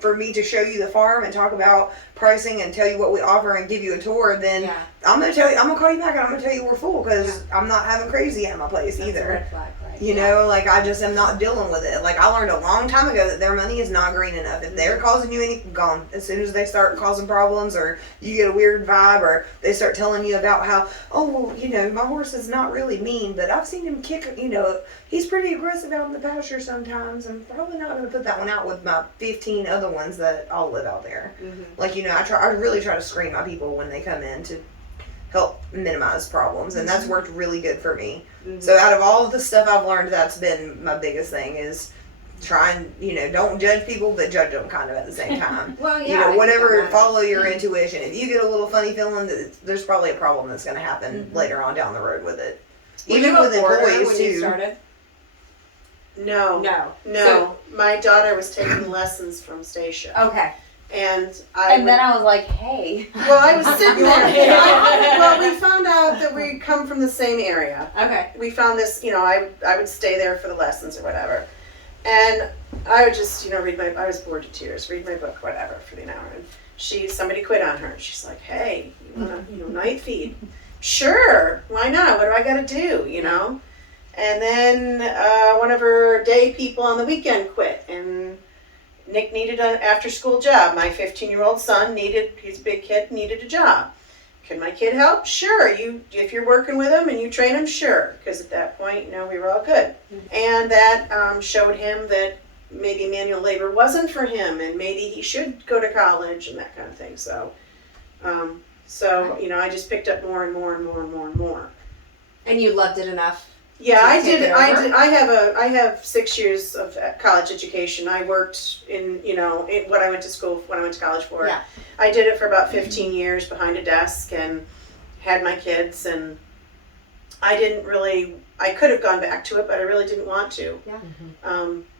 for me to show you the farm and talk about pricing and tell you what we offer and give you a tour, then I'm gonna call you back and I'm gonna tell you we're full because I'm not having crazy at my place That's a either. red flag, right? You know, like I just am not dealing with it. Like I learned a long time ago that their money is not green enough. If they're causing you any, gone. As soon as they start causing problems or you get a weird vibe or they start telling you about how, oh, well, my horse is not really mean, but I've seen him kick, he's pretty aggressive out in the pasture sometimes. I'm probably not going to put that one out with my 15 other ones that all live out there. Like, I really try to screen my people when they come in to help minimize problems, and that's worked really good for me. So out of all of the stuff I've learned, that's been my biggest thing is try and, don't judge people, but judge them kind of at the same time. Well, yeah. Whatever, follow your intuition. If you get a little funny feeling, there's probably a problem that's going to happen later on down the road with it. Even with employees when too. You started? No. So- My daughter was taking lessons from Stacia. Okay. And then I was like, hey. Well, I was sitting there. Well, we found out that we come from the same area. Okay. We found this, I would stay there for the lessons or whatever. And I would just, I was bored to tears, read my book, whatever, for the hour. And somebody quit on her. And she's like, hey, you want to, night feed? Sure. Why not? What do I got to do, And then one of her day people on the weekend quit. And Nick needed an after-school job. My 15-year-old son he's a big kid, needed a job. can my kid help? Sure. If you're working with him and you train him, sure. Because at that point, we were all good. And that showed him that maybe manual labor wasn't for him, and maybe he should go to college and that kind of thing. So, I just picked up more and more and more and more and more. And you loved it enough. Yeah, to I take did. it over? I have 6 years of college education. I worked in what I went to school, when I went to college for. Yeah. I did it for about 15 years behind a desk and had my kids, and I could have gone back to it, but I really didn't want to. Yeah.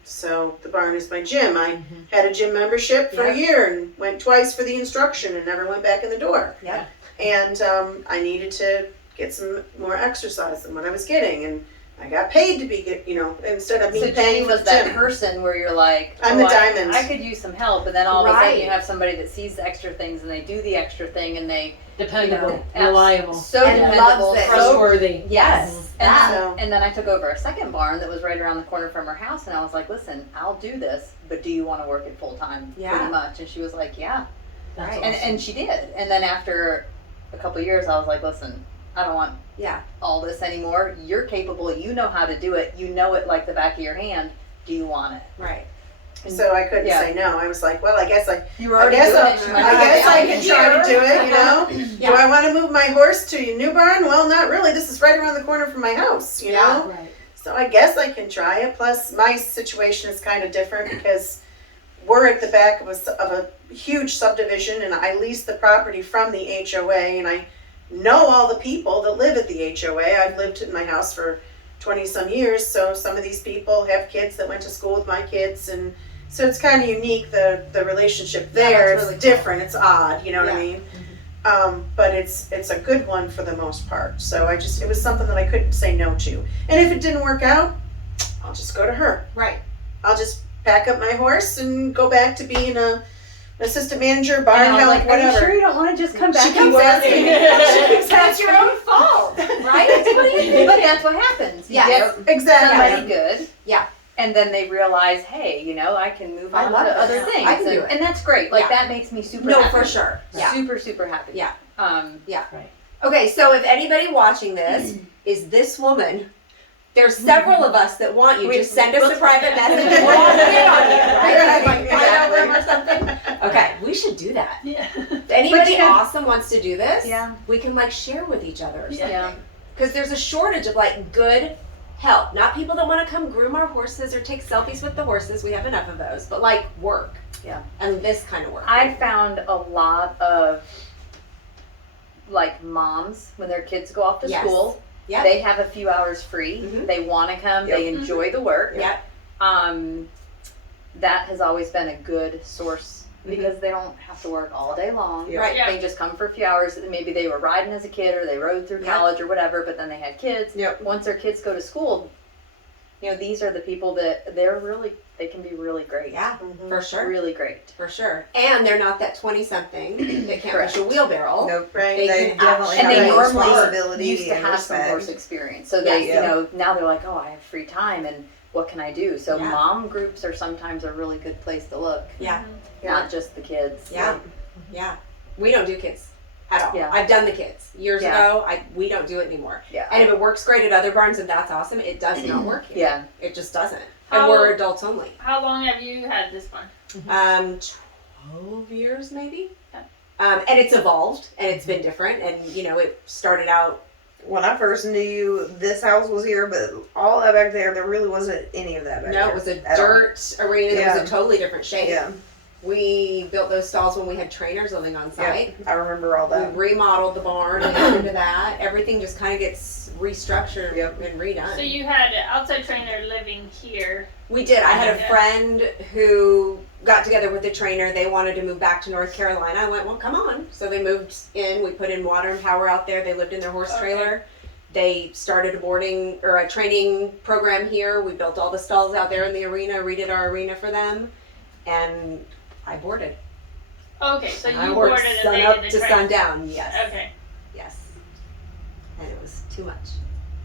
So the barn is my gym. I had a gym membership for a year and went twice for the instruction and never went back in the door. Yeah. And I needed to get some more exercise than what I was getting, and I got paid to be, instead of me So paying Jenny for was the that gym. person where you're like, I'm the diamond. I could use some help, and then all of a sudden Right. you have somebody that sees the extra things and they do the extra thing and they Dependable, abs- reliable, so And dependable, loves it. so trustworthy. Yes. That. and then I took over a second barn that was right around the corner from her house, and I was like, listen, I'll do this, but do you want to work it full time? Yeah. Pretty much. And she was like, yeah. That's Right. awesome. And she did. And then after a couple of years, I was like, listen, I don't want Yeah. all this anymore. You're capable. You know how to do it. You know it like the back of your hand. Do you want it? Right. So I couldn't Yeah. say no. I was like, well, I guess You were I already guess doing I it. She might as well can get try out. to do it. Yeah. Do I want to move my horse to a new barn? Well, not really. This is right around the corner from my house. You Yeah. know. Right. So I guess I can try it. Plus, my situation is kind of different because we're at the back of a huge subdivision, and I lease the property from the HOA, and I know all the people that live at the HOA. I've lived in my house for 20 some years, so some of these people have kids that went to school with my kids, and so it's kind of unique. The relationship there that's is really cool. different. It's odd, you know what I Yeah. mean? But it's a good one for the most part. So it was something that I couldn't say no to. And if it didn't work out, I'll just go to her. Right. I'll just pack up my horse and go back to being an assistant manager, barn And I was help, like, are you whatever. sure you don't want to just come back She and keeps work? asking me. She keeps That's your own fault, right? What do you think? But that's what happens. You Yeah. get Exactly. somebody good. Yeah. And then they realize, hey, I can move I on love to this. other things. I can do it. And that's great. Like, Yeah. that makes me super No, happy. for sure. Yeah. Super, super happy. Yeah. Right. Okay, so if anybody watching this is this woman, there's several of us that want you. Just send us a private message and we'll all get on you, right? Like, find a room or something. Okay, we should do that. Yeah. If anybody But you know- awesome wants to do this, Yeah. we can share with each other or something. Yeah. Because there's a shortage of good help. Not people that want to come groom our horses or take selfies with the horses. We have enough of those. But work. Yeah. And this kind of work. I found a lot of moms when their kids go off to Yes. school. Yep. They have a few hours free. Mhm. They want to come. Yep. They enjoy the work. Yep. That has always been a good source because they don't have to work all day long. Yeah. Right. Yeah. They just come for a few hours. Maybe they were riding as a kid or they rode through Yep. college or whatever, but then they had kids. Yep. Once their kids go to school, these are the people that they can be really great. Yeah, Mhm. for sure. Really great. For sure. And they're not that 20-something that can't Correct. push a wheelbarrow. Nope. Right. They They can definitely actually- And have they that normally responsibility used to and have some respect. horse experience. So they, Yes. now they're like, oh, I have free time and what can I do? So Yeah. mom groups are sometimes a really good place to look. Yeah. Not just the kids. Yeah. Yeah. We don't do kids at all. Yeah. I've done the kids years Yeah. ago. We don't do it anymore. Yeah. And if it works great at other barns and that's awesome, it does not work here. Yeah. It just doesn't. How- And we're adults only. How long have you had this one? 12 years maybe. Okay. And it's evolved and it's been different. And it started out. When I first knew you, this house was here, but all that back there really wasn't any of that back there. No, it was a at all. dirt arena that Yeah. was a totally different shape. Yeah, We built those stalls when we had trainers living on site. I remember all that. We remodeled the barn and got into that. Everything just kind of gets restructured Yep. and redone. So you had an outside trainer living here. We did. I had a Yeah. friend who got together with a trainer. They wanted to move back to North Carolina. I went, well, come on. So they moved in. We put in water and power out there. They lived in their horse Okay. trailer. They started a training program here. We built all the stalls out there in the arena, redid our arena for them, and I boarded. Okay, so I you worked boarded and sun they up did to the training. sundown. Yes. Okay. Yes. And it was too much.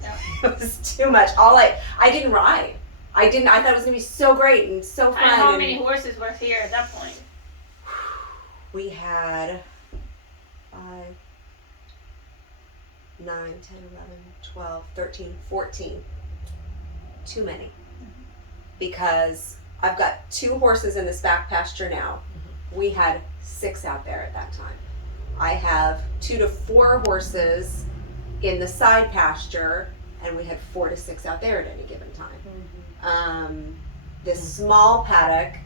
Yeah. It was too much. I didn't ride. I thought it was gonna be so great and so fun. And how and many horses were here at that point? we had 9, 10, 11, 12, 13, 14. Too many. Because I've got 2 horses in this back pasture now. We had 6 out there at that time. I have 2 to 4 horses in the side pasture, and we had 4 to 6 out there at any given time. This small paddock,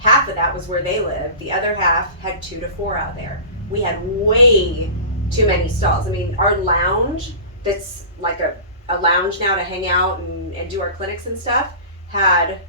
half of that was where they lived. The other half had 2 to 4 out there. We had way too many stalls. I mean, our lounge, that's like a lounge now to hang out and do our clinics and stuff, had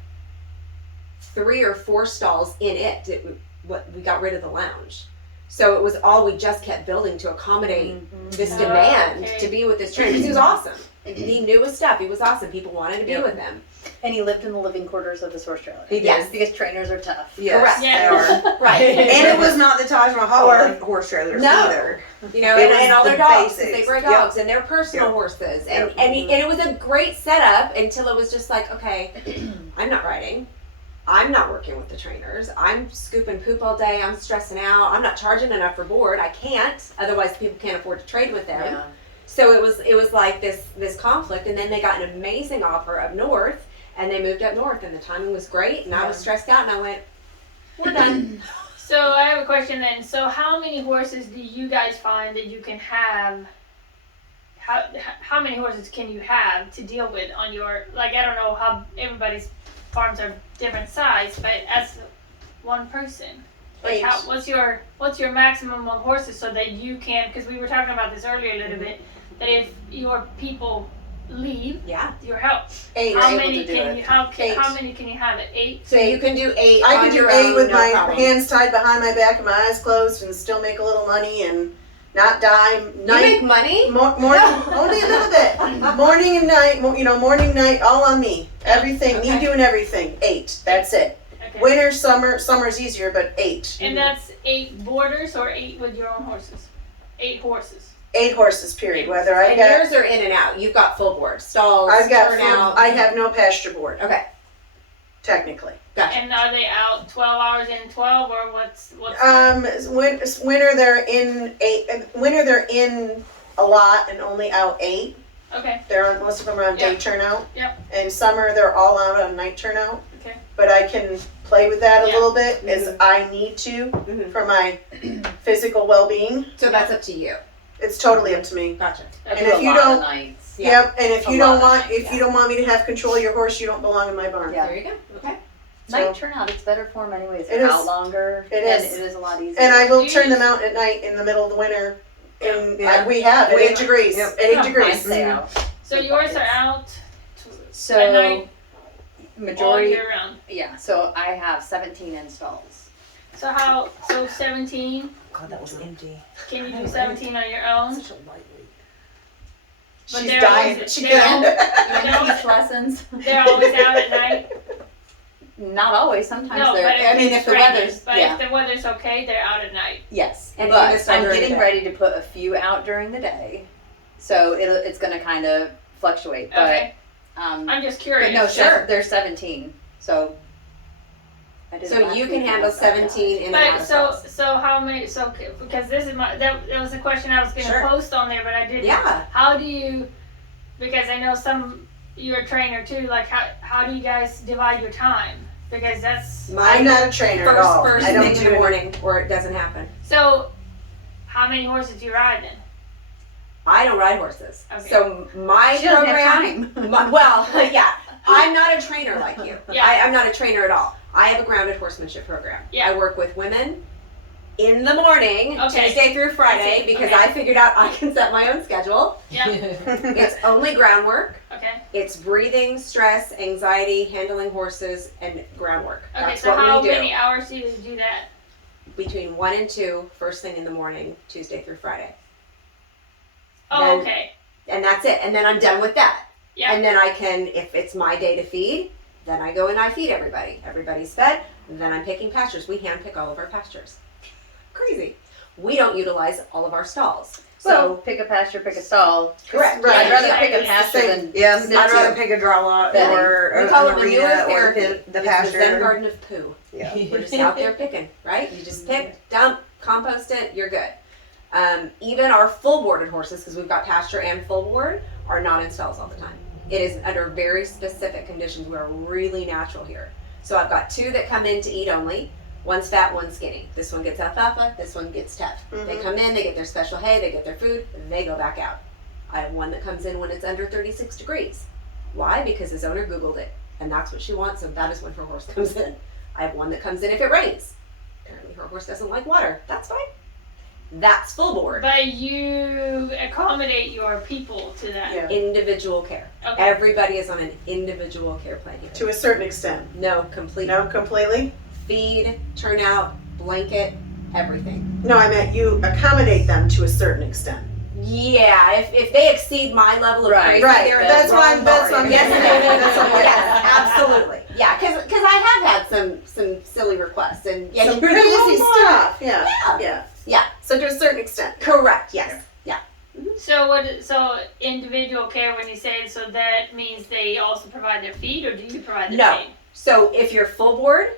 3 or 4 stalls in it. We got rid of the lounge. So it was all, we just kept building to accommodate this demand to be with this trainer. He was awesome. He knew his stuff. He was awesome. People wanted to be with him. And he lived in the living quarters of his horse trailer. He did. Yes. Because trainers are tough. Yes, Correct. they Yeah. are. Right. And it was not the Taj Mahal Or- of horse trailers No. either. You know, It was and all the their dogs, basics. they bred Yep. dogs, and their personal Yep. horses, Yep. and it was a great setup until it was just like, okay, I'm not riding, I'm not working with the trainers, I'm scooping poop all day, I'm stressing out, I'm not charging enough for board, I can't, otherwise people can't afford to trade with them. Yeah. So it was like this conflict, and then they got an amazing offer up north, and they moved up north, and the timing was great, and I was stressed out, and I went, we're done. So I have a question then. So how many horses do you guys find that you can have? How many horses can you have to deal with on your, like, I don't know how everybody's farms are different size, but as one person, like, 8. what's your maximum on horses so that you can, because we were talking about this earlier a little bit, that if your people leave Yeah. your help, 8. how able many to do can it. you how 8. many can you have at 8? So you can do 8 I on could do your 8 own, with no my problem. hands tied behind my back and my eyes closed and still make a little money and not die. You make money? Morning, only a little bit. Morning and night, morning, night, all on me. Everything, Okay. me doing everything. 8. That's it. Okay. Winter, summer's easier, but 8. And that's 8 boarders or 8 with your own horses? 8 horses. 8 horses, period. Whether I've And got, yours are in and out. You've got full board, stalls, I've got, turnout. I have no pasture board, Okay, technically. gotcha. And are they out 12 hours in 12 or what's Winter they're in 8. Winter they're in a lot and only out 8. okay. Most of them are on day Yeah. turnout. Yep. And summer they're all out on night turnout. Okay. But I can play with that a Yeah. little bit as I need to Mhm. for my physical well-being. So that's up to you. It's totally up to me. Gotcha. I And do if a you lot don't- of nights. Yeah. Yep. And if A you lot don't of want, nights, you don't want me to have control of your horse, you don't belong in my barn. Yeah. There you go. Okay. Night turnout, it's better for them anyways. It They're is. out longer. It and is. it is a lot easier. And I will Do turn you- them out at night in the middle of the winter. And Yeah. we have at We 8 have- degrees. yep. At 8 Mine degrees. stay out. So With yours are buckets. out So at night all majority, year round. yeah. So I have 17 installs. So 17, God, that was empty. can you do 17 on your own? Such a lightweight. But She's they're dying. always- She they're can. al- And teach lessons. They're always out at night? Not always. Sometimes No, they're. but I mean, it's if the raining. weather's But yeah. if the weather's okay, they're out at night. Yes, And but in the summer I'm getting during the ready to put a few out during the day, so it's going to kind of fluctuate. But Okay. um, I'm just but curious. no, Sure. there's 17 so. I did it So last you week can and handle I was like, 17 in and out But of so stalls. how many? So because this is that was a question I was going to Sure. post on there, but I didn't. Yeah. How do you? Because I know you're a trainer too. Like how do you guys divide your time? Because that's I'm not a trainer at all. First I don't thing in do the it. morning, or it doesn't happen. so. How many horses do you ride then? I don't ride horses. Okay. So my She doesn't program, have time. well, yeah, I'm not a trainer like you. Yeah. I'm not a trainer at all. I have a grounded horsemanship program. Yeah. I work with women in the morning, Okay. Tuesday through Friday, I see. because Okay. I figured out I can set my own schedule. Yeah. It's only groundwork. Okay. It's breathing, stress, anxiety, handling horses, and groundwork. Okay. That's So what how we do. many hours do you do that? Between 1 and 2, first thing in the morning, Tuesday through Friday. Oh, Then- okay. And that's it. And then I'm done with that. Yeah. And then I can, if it's my day to feed, then I go and I feed everybody. Everybody's fed. And then I'm picking pastures. We hand pick all of our pastures. Crazy. We don't utilize all of our stalls. So So, pick a pasture, pick a stall. correct. Right. I'd rather Yeah, pick a it's the pasture same. than Yes, sit I'd to. rather pick a draw lot Then or we call an it manure arena or therapy. the It's the Zen pasture. garden of poo. Yeah. We're just out there picking, right? You just pick, dump, compost it, you're good. Even our full boarded horses, because we've got pasture and full board, are not in stalls all the time. It is under very specific conditions. We're really natural here. So I've got 2 that come in to eat only. One's fat, one's skinny. This one gets alfalfa, this one gets teff. They come in, they get their special hay, they get their food, they go back out. I have one that comes in when it's under 36 degrees. Why? Because his owner Googled it, and that's what she wants, so that is when her horse comes in. I have one that comes in if it rains. Apparently her horse doesn't like water. That's fine. That's full board. But you accommodate your people to that. Yeah. Individual care. Okay. Everybody is on an individual care plan here. To a certain extent. No, complete. No, completely? Feed, turnout, blanket, everything. No, I meant you accommodate them to a certain extent. Yeah, if they exceed my level of crazy, Right. they're That's why I'm yes, getting yes, at. yes, absolutely. Yeah, because I have had some silly requests and Some you're the crazy wrong one. stuff. Yeah. Yeah. Yeah. Yeah. So to a certain extent. Correct. Yes. Yeah. So individual care, when you say, so that means they also provide their feed, or do you provide the No. feed? So if you're full board,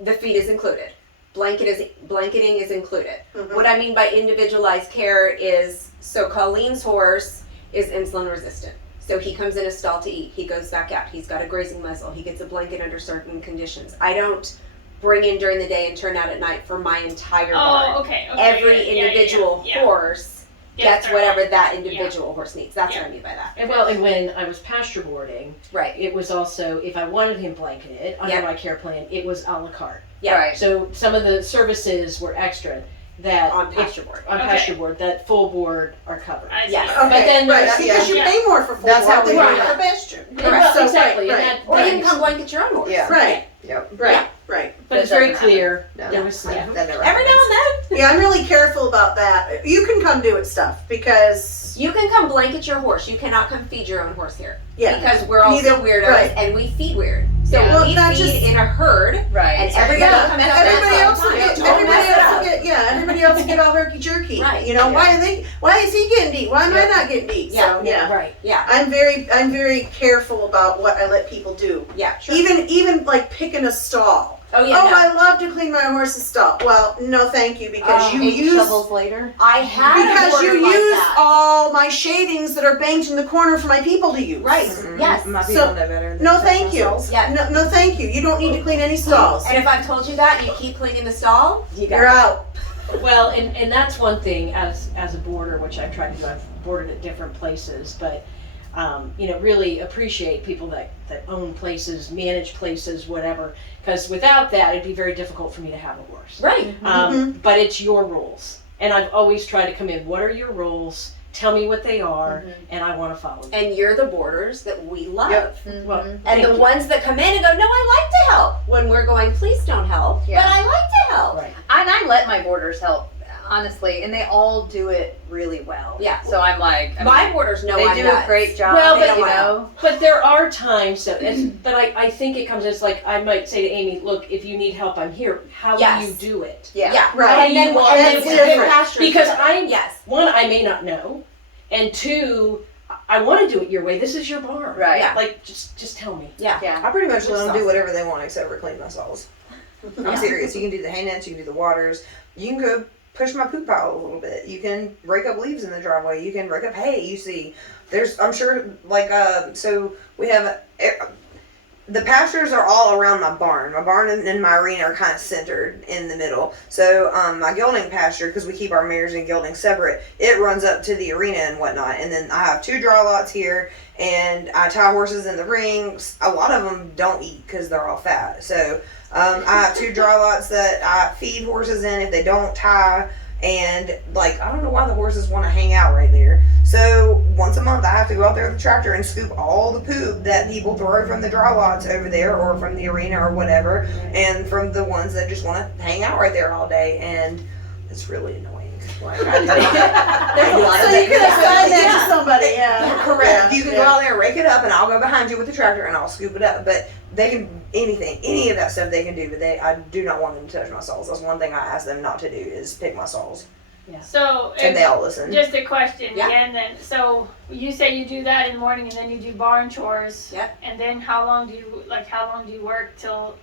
the feed is included. Blanketing is included. What I mean by individualized care is, so Colleen's horse is insulin resistant. So he comes in a stall to eat. He goes back out. He's got a grazing muzzle. He gets a blanket under certain conditions. I don't bring in during the day and turn out at night for my entire barn. Oh, okay. Every yeah, individual yeah. horse Gets gets their whatever own. that individual horse needs. That's Yeah. what I mean by that. And well, and when I was pasture boarding, Right. it was also, if I wanted him blanketed under Yep. my care plan, it was a la carte. Yeah. Right. So some of the services were extra that On pasture board. on Okay. pasture board that full board are covered. I see. Yes. Okay. But then right. there's- Because you yeah. pay more for full That's board how than we you do do it. for pasture. Correct. Well, exactly. Right. And that, Or you can that's- come blanket your own horse. Yeah. Right. Yep. Right. Right. but it's very That doesn't clear. No. There was Yeah. That never Every now happens. and then. Yeah, I'm really careful about that. You can come do it stuff because You can come blanket your horse. You cannot come feed your own horse here. yeah. Because we're also Neither- weirdos right. and we feed weird. So Yeah. Well, we not feed just- in a herd Right. and everybody Yeah, comes and out there everybody at else the will same get time. Don't everybody mess it else will up. get everybody else will get all herky jerky. Right. You know, Yeah. why is he getting to eat? Why am I not getting to eat? Yeah. So yeah. Right. Yeah. I'm very careful about what I let people do. Yeah. Sure. Even like picking a stall. Oh yeah. Oh, no. I love to clean my horse's stall. Well, no, thank you, because you 8 use shovels later. I had a because you border like use that. all my shavings that are banked in the corner for my people to use. Right. Mm-mm. Yes. My So, people know better than No, to thank touch you. themselves. Yeah. No, thank you. You don't need to clean any stalls. And if I've told you that, you keep cleaning the stall. You're out. Well, and that's one thing as a boarder, which I've tried to do. I've boarded at different places, but really appreciate people that own places, manage places, whatever. Because without that, it'd be very difficult for me to have a horse. Right. But it's your rules, and I've always tried to come in. What are your rules? Tell me what they are, and I want to follow them. And you're the boarders that we love. Yep. Well, And thank the you. ones that come in and go, no, I like to help. When we're going, please don't help. Yeah. But I like to help. Right. And I let my boarders help, honestly, and they all do it really well. Yeah. So I'm like, My boarders know they I'm do nuts. a great job. Well, but- you know. But there are times that, but I think it comes as like I might say to Amy, look, if you need help, I'm here. How Yes. do you do it? Yeah. Yeah. Right. And then, You want and then it we different. get pastures Because together. I'm- yes. One, I may not know, and two, I want to do it your way. This is your barn. Right. Yeah. Like just tell me. Yeah. Yeah. I pretty much let them Awesome. do whatever they want except for clean my stalls. I'm serious. You can do the hay nets, you can do the waters, you can go push my poop out a little bit. You can rake up leaves in the driveway. You can rake up hay. You see, I'm sure, so we have, the pastures are all around my barn. My barn and my arena are kind of centered in the middle. So my gelding pasture, because we keep our mares and geldings separate, it runs up to the arena and whatnot. And then I have 2 draw lots here, and I tie horses in the rings. A lot of them don't eat because they're all fat. So I have 2 draw lots that I feed horses in if they don't tie. And I don't know why the horses want to hang out right there. So once a month I have to go out there with the tractor and scoop all the poop that people throw from the draw lots over there, or from the arena or whatever, and from the ones that just want to hang out right there all day. And it's really annoying. I do a lot of So you could that. assign that to somebody. Yeah. Correct. You can go Yeah. out there and rake it up, and I'll go behind you with the tractor and I'll scoop it up. But they can any of that stuff they can do, but I do not want them to touch my stalls. That's one thing I ask them not to do is pick my stalls, So, and they all listen. just a question Yeah. again then. So, you say you do that in the morning and then you do barn chores. Yep. And then how long do you work till,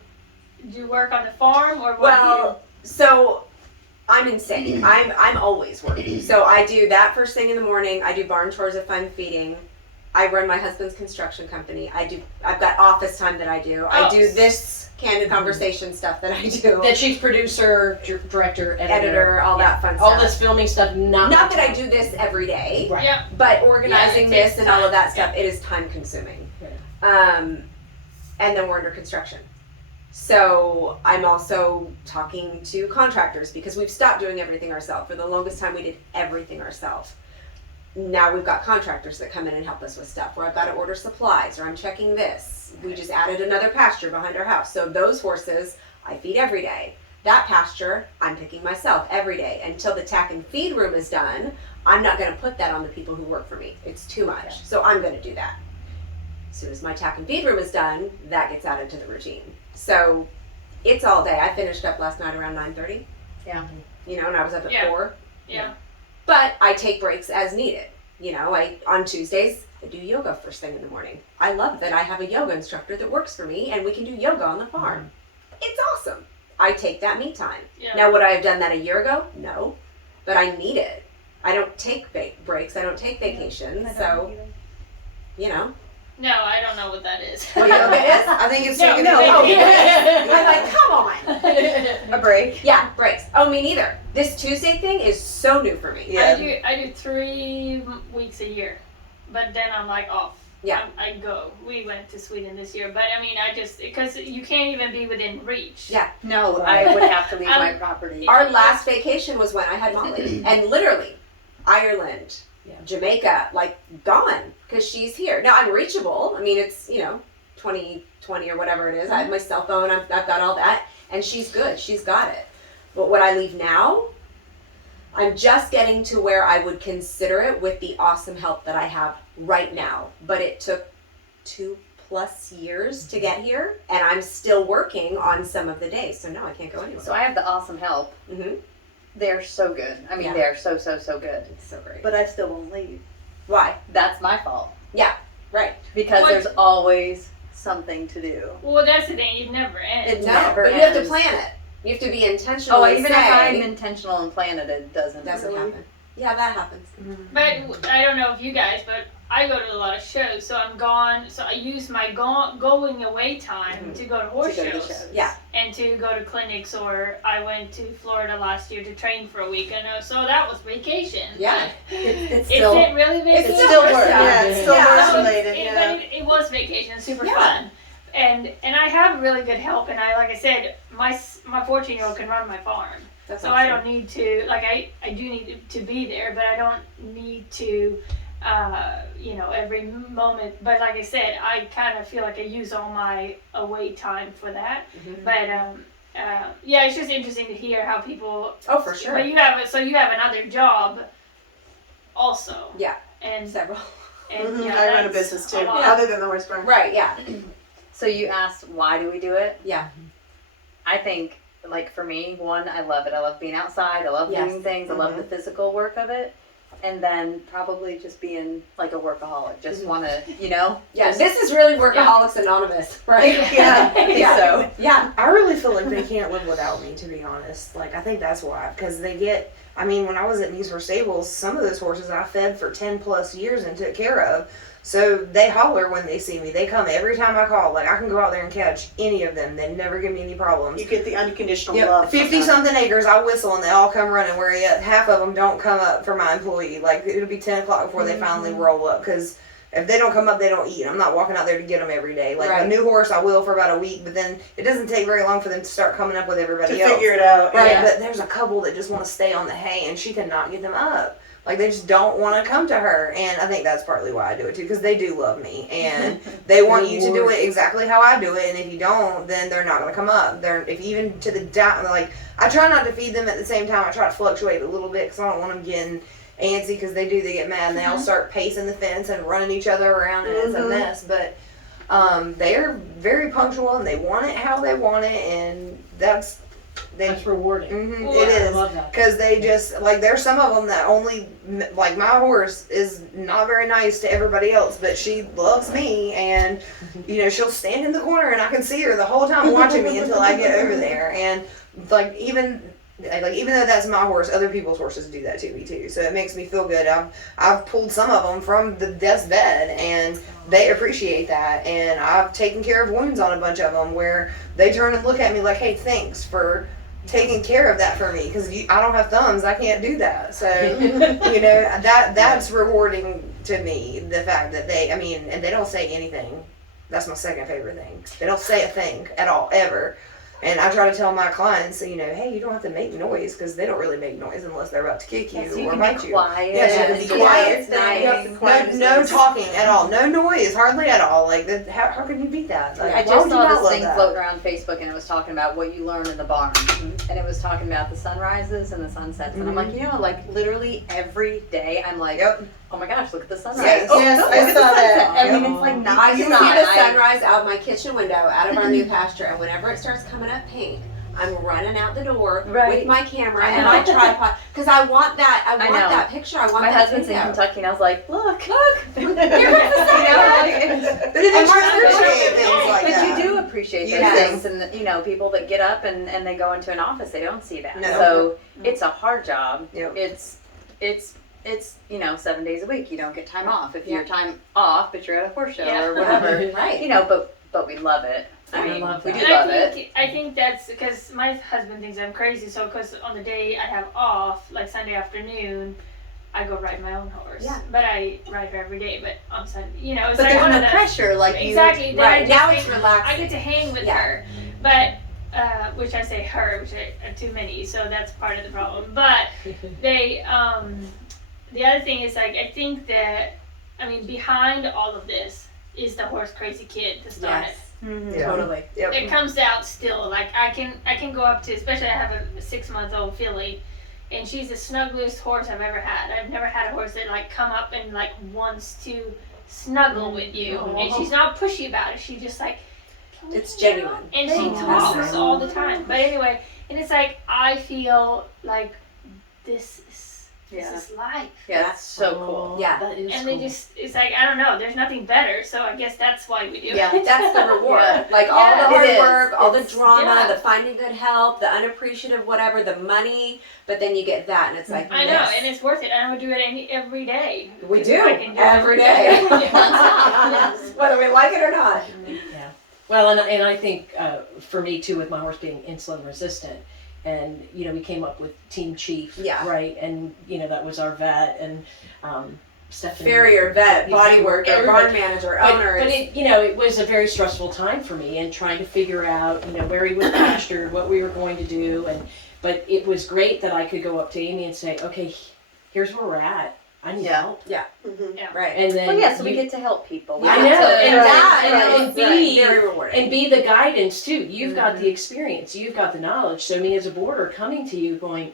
do you work on the farm or what Well, so I'm insane. I'm always working. So I do that first thing in the morning. I do barn chores if I'm feeding. I run my husband's construction company. I've got office time that I do. I do this candid conversation stuff that I do. That she's producer, director, Editor, all that fun all stuff. this filming stuff. Not that I do this every day, Right. Yeah. but organizing Yeah, it takes this and all of that time. stuff, it is time consuming. Yeah. And then we're under construction. So I'm also talking to contractors because we've stopped doing everything ourselves. For the longest time, we did everything ourselves. Now we've got contractors that come in and help us with stuff where I've got to order supplies or I'm checking this. We just added another pasture behind our house. So those horses I feed every day. That pasture I'm picking myself every day. Until the tack and feed room is done, I'm not going to put that on the people who work for me. It's too much. So I'm going to do that. As soon as my tack and feed room is done, that gets added to the routine. So it's all day. I finished up last night around 9:30. Yeah. You know, and I was up at Yeah. 4. Yeah. But I take breaks as needed. You know, on Tuesdays, I do yoga first thing in the morning. I love that I have a yoga instructor that works for me and we can do yoga on the farm. It's awesome. I take that me time. Yeah. Now, would I have done that a year ago? No. But I need it. I don't take breaks. I don't take vacations. So, you know. No, I don't know what that is. What yoga is? I think it's No, taking no. Oh, Yeah. I'm like, come on. a break. Yeah, breaks. Oh, me neither. This Tuesday thing is so new for me. Yeah. I do 3 weeks a year, but then I'm like off. Yeah. I go. We went to Sweden this year, but I mean, I just because you can't even be within reach. Yeah. No, I would have to leave my Um, property. Our last vacation was when I had Molly. And literally, Ireland, Yeah. Jamaica, like gone because she's here. Now I'm reachable. I mean, it's, 2020 or whatever it is. I have my cell phone. I've got all that. And she's good. She's got it. But when I leave now, I'm just getting to where I would consider it with the awesome help that I have right now. But it took 2+ years to get here. And I'm still working on some of the days. So no, I can't go anywhere. So I have the awesome help. Mm-hmm. They're so good. I mean, Yeah. they're so good. It's so great. But I still won't leave. Why? That's my fault. Right. Because What? there's always something to do. Well, that's the thing. It never ends. No, never but you have to ends. plan it. You have to be intentional. Oh, and even say, if I'm intentional and plan it, it doesn't really happen. Yeah, that happens. But I don't know if you guys, but I go to a lot of shows, so I'm gone. So I use my going away time to go to horse to go to the shows. shows. Yeah. And to go to clinics, or I went to Florida last year to train for a week. I know, so that was vacation. Yeah. It's Is still it really vacation? It's still work. Yeah, it's still Yeah. horse So related. it, Yeah. but it was vacation, super Yeah. fun, and I have really good help. And like I said, my 14-year-old can run my farm, That's so awesome. I don't need to I do need to be there, but I don't need to. Every moment. But like I said, I kind of feel like I use all my away time for that. Mhm. But yeah, it's just interesting to hear how people. Oh, for sure. But you have another job, also. Yeah. And Several. and Mhm, yeah, I run a that's business too, lot. other than the horse barn. Right. Yeah. So you asked, why do we do it? Yeah. I think, like for me, one, I love it. I love being outside. I love Yes. doing things. I love the physical work of it. And then probably just being like a workaholic. Just want to, Yeah. just- This is really Workaholics Anonymous, right? Yeah. I think Yeah. so. Yeah. I really feel like they can't live without me, to be honest. Like, I think that's why. Because when I was at Meesmer Stables, some of those horses I fed for 10+ years and took care of. So they holler when they see me. They come every time I call. Like, I can go out there and catch any of them. They never give me any problems. You get the unconditional Yep, love. 50-something acres, I whistle and they all come running, where yet half of them don't come up for my employee. Like, it'll be 10 o'clock before they finally roll up, because if they don't come up, they don't eat. I'm not walking out there to get them every day. Like, Right. a new horse, I will for about a week, but then it doesn't take very long for them to start coming up with everybody to else. figure it out. Right, Yeah. but there's a couple that just want to stay on the hay, and she cannot get them up. Like, they just don't want to come to her, and I think that's partly why I do it too, because they do love me, and they want you to do it exactly how I do it, and if you don't, then they're not going to come up. If even to the down, like, I try not to feed them at the same time. I try to fluctuate a little bit, because I don't want them getting antsy, because they get mad, and they all start pacing the fence and running each other around, and it's a mess, but they're very punctual, and they want it how they want it, and that's rewarding. it I is. love that. Because they just, like, there's some of them that only, like, my horse is not very nice to everybody else, but she loves me, and, she'll stand in the corner, and I can see her the whole time watching me until I get over there, and, like, even Like even though that's my horse, other people's horses do that to me too. So it makes me feel good. I've pulled some of them from the death's bed, and they appreciate that. And I've taken care of wounds on a bunch of them where they turn and look at me like, "Hey, thanks for taking care of that for me, because I don't have thumbs, I can't do that." So that's rewarding to me. The fact that and they don't say anything. That's my second favorite thing. They don't say a thing at all, ever. And I try to tell my clients, hey, you don't have to make noise, because they don't really make noise unless they're about to kick you So you or can bite be you. quiet. Yes, you can be quiet. No Noise. talking at all. No noise, hardly at all. Like, how can you beat that? Like, I why would just you not saw this love thing that? floating around Facebook, and it was talking about what you learn in the barn, and it was talking about the sunrises and the sunsets, and I'm like, like literally every day, I'm like, oh my gosh, look at the sunrise. Yes, Oh, yes, look I at the saw sunset. that. I mean, it's like I can see nonstop. the sunrise out my kitchen window, out of our new pasture, and whenever it starts coming up pink, I'm running out the door Right. with my camera I and know. my tripod, because I want that. I want know. that picture. I want My that husband's in video. Kentucky, and I was like, look, Here comes the sunrise. But it makes you And we're- appreciate things like but that. you do appreciate those Yes. things, and people that get up and they go into an office, they don't see that. No. So it's a hard job. Yep. It's 7 days a week. You don't get time off. If Yeah. you're time off, but you're at a horse show Yeah. or whatever. Right. But we love it. I I mean, love we that. do And love it. I think that's because my husband thinks I'm crazy. So, because on the day I have off, like Sunday afternoon, I go ride my own horse. Yeah. But I ride her every day. But on Sunday, it's But like there's one no of the pressure, like you. exactly. Then I Right. just Now think- it's relaxing. I get to hang with Yeah. her, but which I say her, which are too many. So that's part of the problem. But they, the other thing is like I think that behind all of this is the horse crazy kid to start it. Yes. Mhm. Yeah. Totally. Yep. It comes out still. Like I can go up to, especially I have a 6-month-old filly, and she's the snuggliest horse I've ever had. I've never had a horse that like come up and like wants to snuggle with you, and she's not pushy about it. She just like It's genuine. and she talks all the time. But anyway, and it's like I feel like this is life. Yeah, that's so cool. Yeah. That is And cool. they just, it's like, I don't know, there's nothing better, so I guess that's why we do Yeah, it. That's the reward. Yeah. Like all Yeah, the it hard is. work, all the It's- drama, yeah. the finding good help, the unappreciative whatever, the money, but then you get that and it's like I know, this. and it's worth it. And I would do it every day. We If do I can do every it. day. Yeah. Whether we like it or not. Yeah. Well, and I think for me too, with my horse being insulin resistant, and we came up with Team Chief, Yeah. right, and that was our vet, and Stephanie. Farrier, vet, body worker, Everybody. barn manager, But, owner. but it was a very stressful time for me, and trying to figure out where he was pastured, what we were going to do, but it was great that I could go up to Amy and say, okay, here's where we're at. I need Yeah. help. right. And then Well, yeah, so we get to help people. We I get know, to- and that- and be- very rewarding. and be the guidance too. You've got the experience, you've got the knowledge. So me as a boarder coming to you going,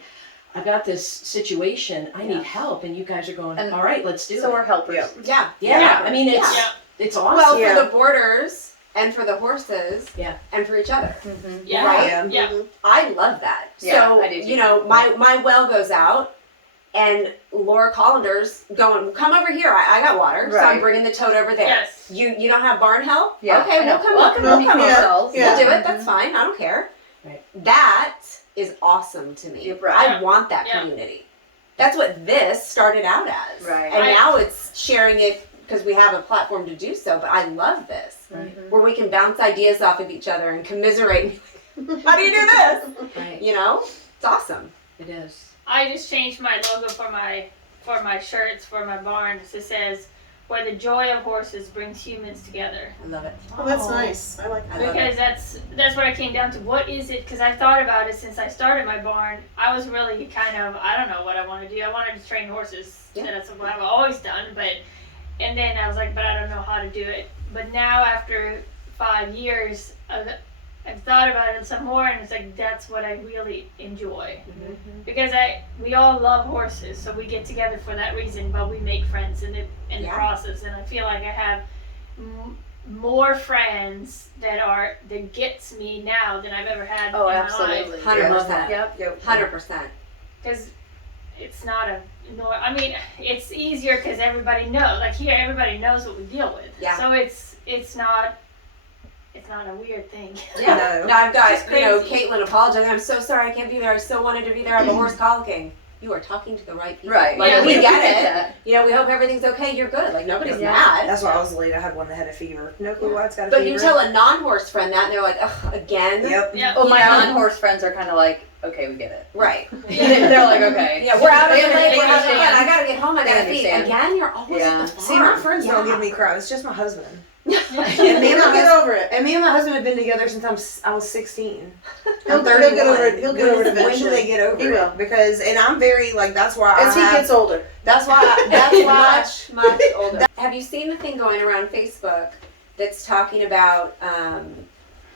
I've got this situation, I need help, and you guys are going, And all right, let's do So it. we're helpers. yeah. Yeah, I mean it's Yeah. it's Well, awesome. for the boarders and for the horses, Yeah. and for each other. Mm-hmm. Yeah. Right. Yeah. I love that. Yeah, So, I do too. my well goes out, and Laura Collander's going, come over here. I got water, so I'm Right. bringing the tote over there. Yes. You don't have barn help? Yeah, Okay, I know. we'll come Welcome we'll to come People over. Cells. Yeah. We'll do it. That's fine. I don't care. Right. That is awesome to me. You're right. I want that Yeah. community. That's what this started out as. Right. And now it's sharing it because we have a platform to do so. But I love this, Mhm. where we can bounce ideas off of each other and commiserate. How do you do this? Right. It's awesome. It is. I just changed my logo for my shirts, for my barns. It says, where the joy of horses brings humans together. I love it. Oh, that's nice. I like I that. love Because that's what I came down to. What is it? Because I thought about it since I started my barn. I was really kind of, I don't know what I want to do. I wanted to train horses. Yeah. That's what I've always done. And then I was like, but I don't know how to do it. But now after 5 years, I've thought about it some more, and it's like that's what I really enjoy. Because we all love horses, so we get together for that reason. But we make friends in the Yeah. process, and I feel like I have more friends that gets me now than I've ever had Oh, in absolutely. my life. 100%. Yep. 100%. Because it's not I mean, it's easier because everybody knows. Like here, everybody knows what we deal with. Yeah. So it's not it's not a weird thing. Yeah. No. Now I've got, Just Caitlin crazy. apologizing. I'm so sorry I can't be there. I so wanted to be there. I have a horse colicking. You are talking to the right people. Right. Like, Yeah. we We get get it. that. You know, we hope everything's okay. You're good. Like, nobody's Yeah. mad. That's why I was late. I had one that had a fever. No clue why it's got a But fever. you tell a non-horse friend that, and they're like, ugh, again? Yep. Yeah. Well, my You know? non-horse friends are kind of like, okay, we get it. Right. They're like, okay. Yeah, we're out of the They lake. We're having understand. fun. I gotta get home. I They gotta feed. understand. Again, you're always Yeah. at the farm. See, my friends don't Yeah. give me crap. It's just my husband. Yeah. And me and my He'll get husband, over it. and me and my husband have been together since I was 16. He'll I'm get 31. over it. He'll get over it When do eventually. they get over He it? will. Because, and I'm very like, that's why As he gets older. that's why much older. Have you seen the thing going around Facebook that's talking about